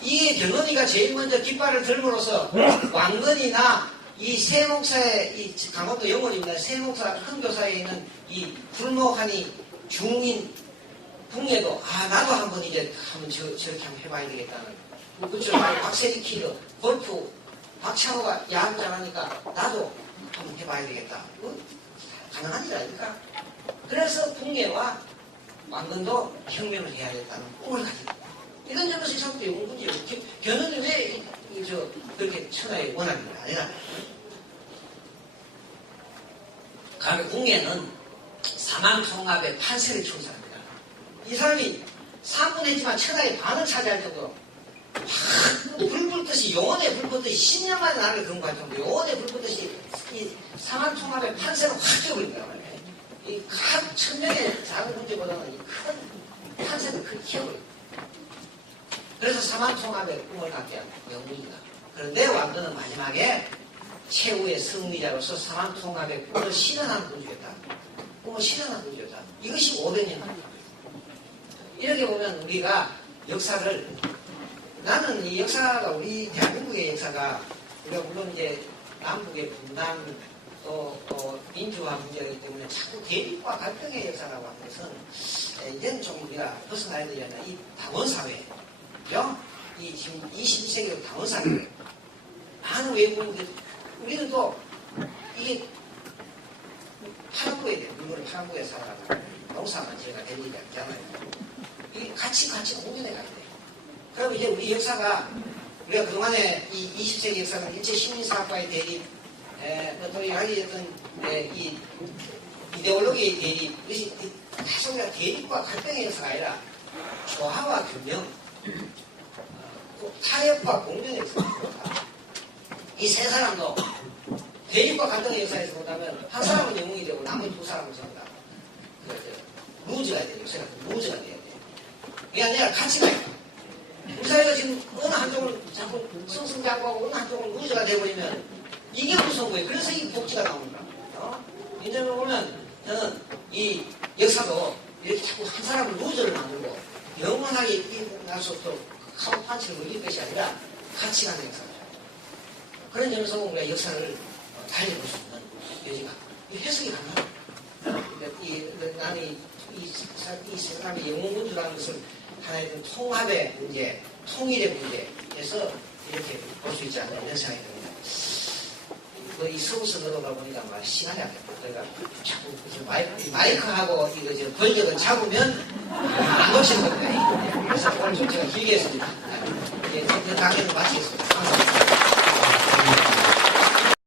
이게 견훤이가 제일 먼저 깃발을 들므로써 왕건이나 이 세목사의 이 강원도 영월입니다. 세목사 큰교사에 있는 이 불목하니 중인 북예도 나도 한번 저렇게 한번 해봐야 되겠다는. 그렇죠. 박세리 키드 골프 박찬호가 야구 잘하니까 나도 한번 해봐야 되겠다. 가능한 일 아닙니까? 그래서 북예와 왕건도 혁명을 해야겠다는 꿈을 가지고 이런 점에서 이 사람도 영웅군이에요. 견훤이 왜 그렇게 천하의 원한이 아니라 가면 궁예는 사만통합의 판세를 키운 사람입니다. 이 사람이 3분 했지만 천하의 반을 차지할 정도로 불불 붙듯이 용원에 불 붙듯이 10년 만에 나를 그런 거 같은데 용원에 불 붙듯이 이 상한통합의 판세가 확 뛰어버린단 말이에요. 이 각 천명의 작은 문제보다는 이 큰 판세를 크게 키워버려요. 그래서 상한통합의 꿈을 갖게 한 영웅이다. 그런데 왕건은 마지막에 최후의 승리자로서 상한통합의 꿈을 실현한 군주였다. 꿈을 실현한 군주였다. 이것이 500년 만이다. 이렇게 보면 우리가 역사를 나는 이 역사가 우리 대한민국의 역사가 우리가 물론 이제 남북의 분단 또 민주화 문제이기 때문에 자꾸 대립과 갈등의 역사라고 하는 것은 이제는 좀 우리가 벗어나야 되지 않나. 이 당원사회, 그죠? 이 지금 21세기 당원사회 많은 외국인들 우리들도 이게 파란부에 돼. 물건을 파란부에 살아가고 농사만 제가 될 일이 아니잖아요. 이게 같이 공존해 가야 돼. 그럼 이제 우리 역사가 우리가 그동안에 이 20세기 역사는 일제 식민사학과의 대립, 또 여기 어떤 이 이데올로기의 대립, 이것이 사실 우리가 대립과 갈등의 역사가 아니라 조화와 균형, 타협과 공존의 역사입니다. 이 세 사람도 대립과 갈등의 역사에서 본다면 한 사람은 영웅이 되고 나머지 두 사람은 전부 다 루즈가 돼야 돼요. 루즈가 돼야 돼요. 그게 아니라 같이 가요. 우리 사회가 지금 어느 한쪽을 자꾸 승승장구하고 어느 한쪽을 루즈가 돼버리면 이게 무서운 거예요. 그래서 이 복지가 나오는 거야. 인정을 보면 저는 이 역사도 이렇게 자꾸 한 사람을 루즈를 만들고 영원하게 갈 수 없도록 카운트판치를 올릴 것이 아니라 같이 가는 역사다. 그런 점에서 우리가 역사를 달려볼 수 있는 여지가 해석이 가능합니다. 나는 이 사람의 영웅군주라는 것을 하나의 좀 통합의 문제, 통일의 문제에서 이렇게 볼 수 있지 않나 이런 생각이 듭니다. 이 서구서 들어가 보니까 말 시간이 안 됩니다. 그러니까 자꾸 마이크하고 이거 번역을 잡으면 안 놓치는 겁니다. 그래서 오늘 좀 제가 길게 했습니다. 당연히 마치겠습니다.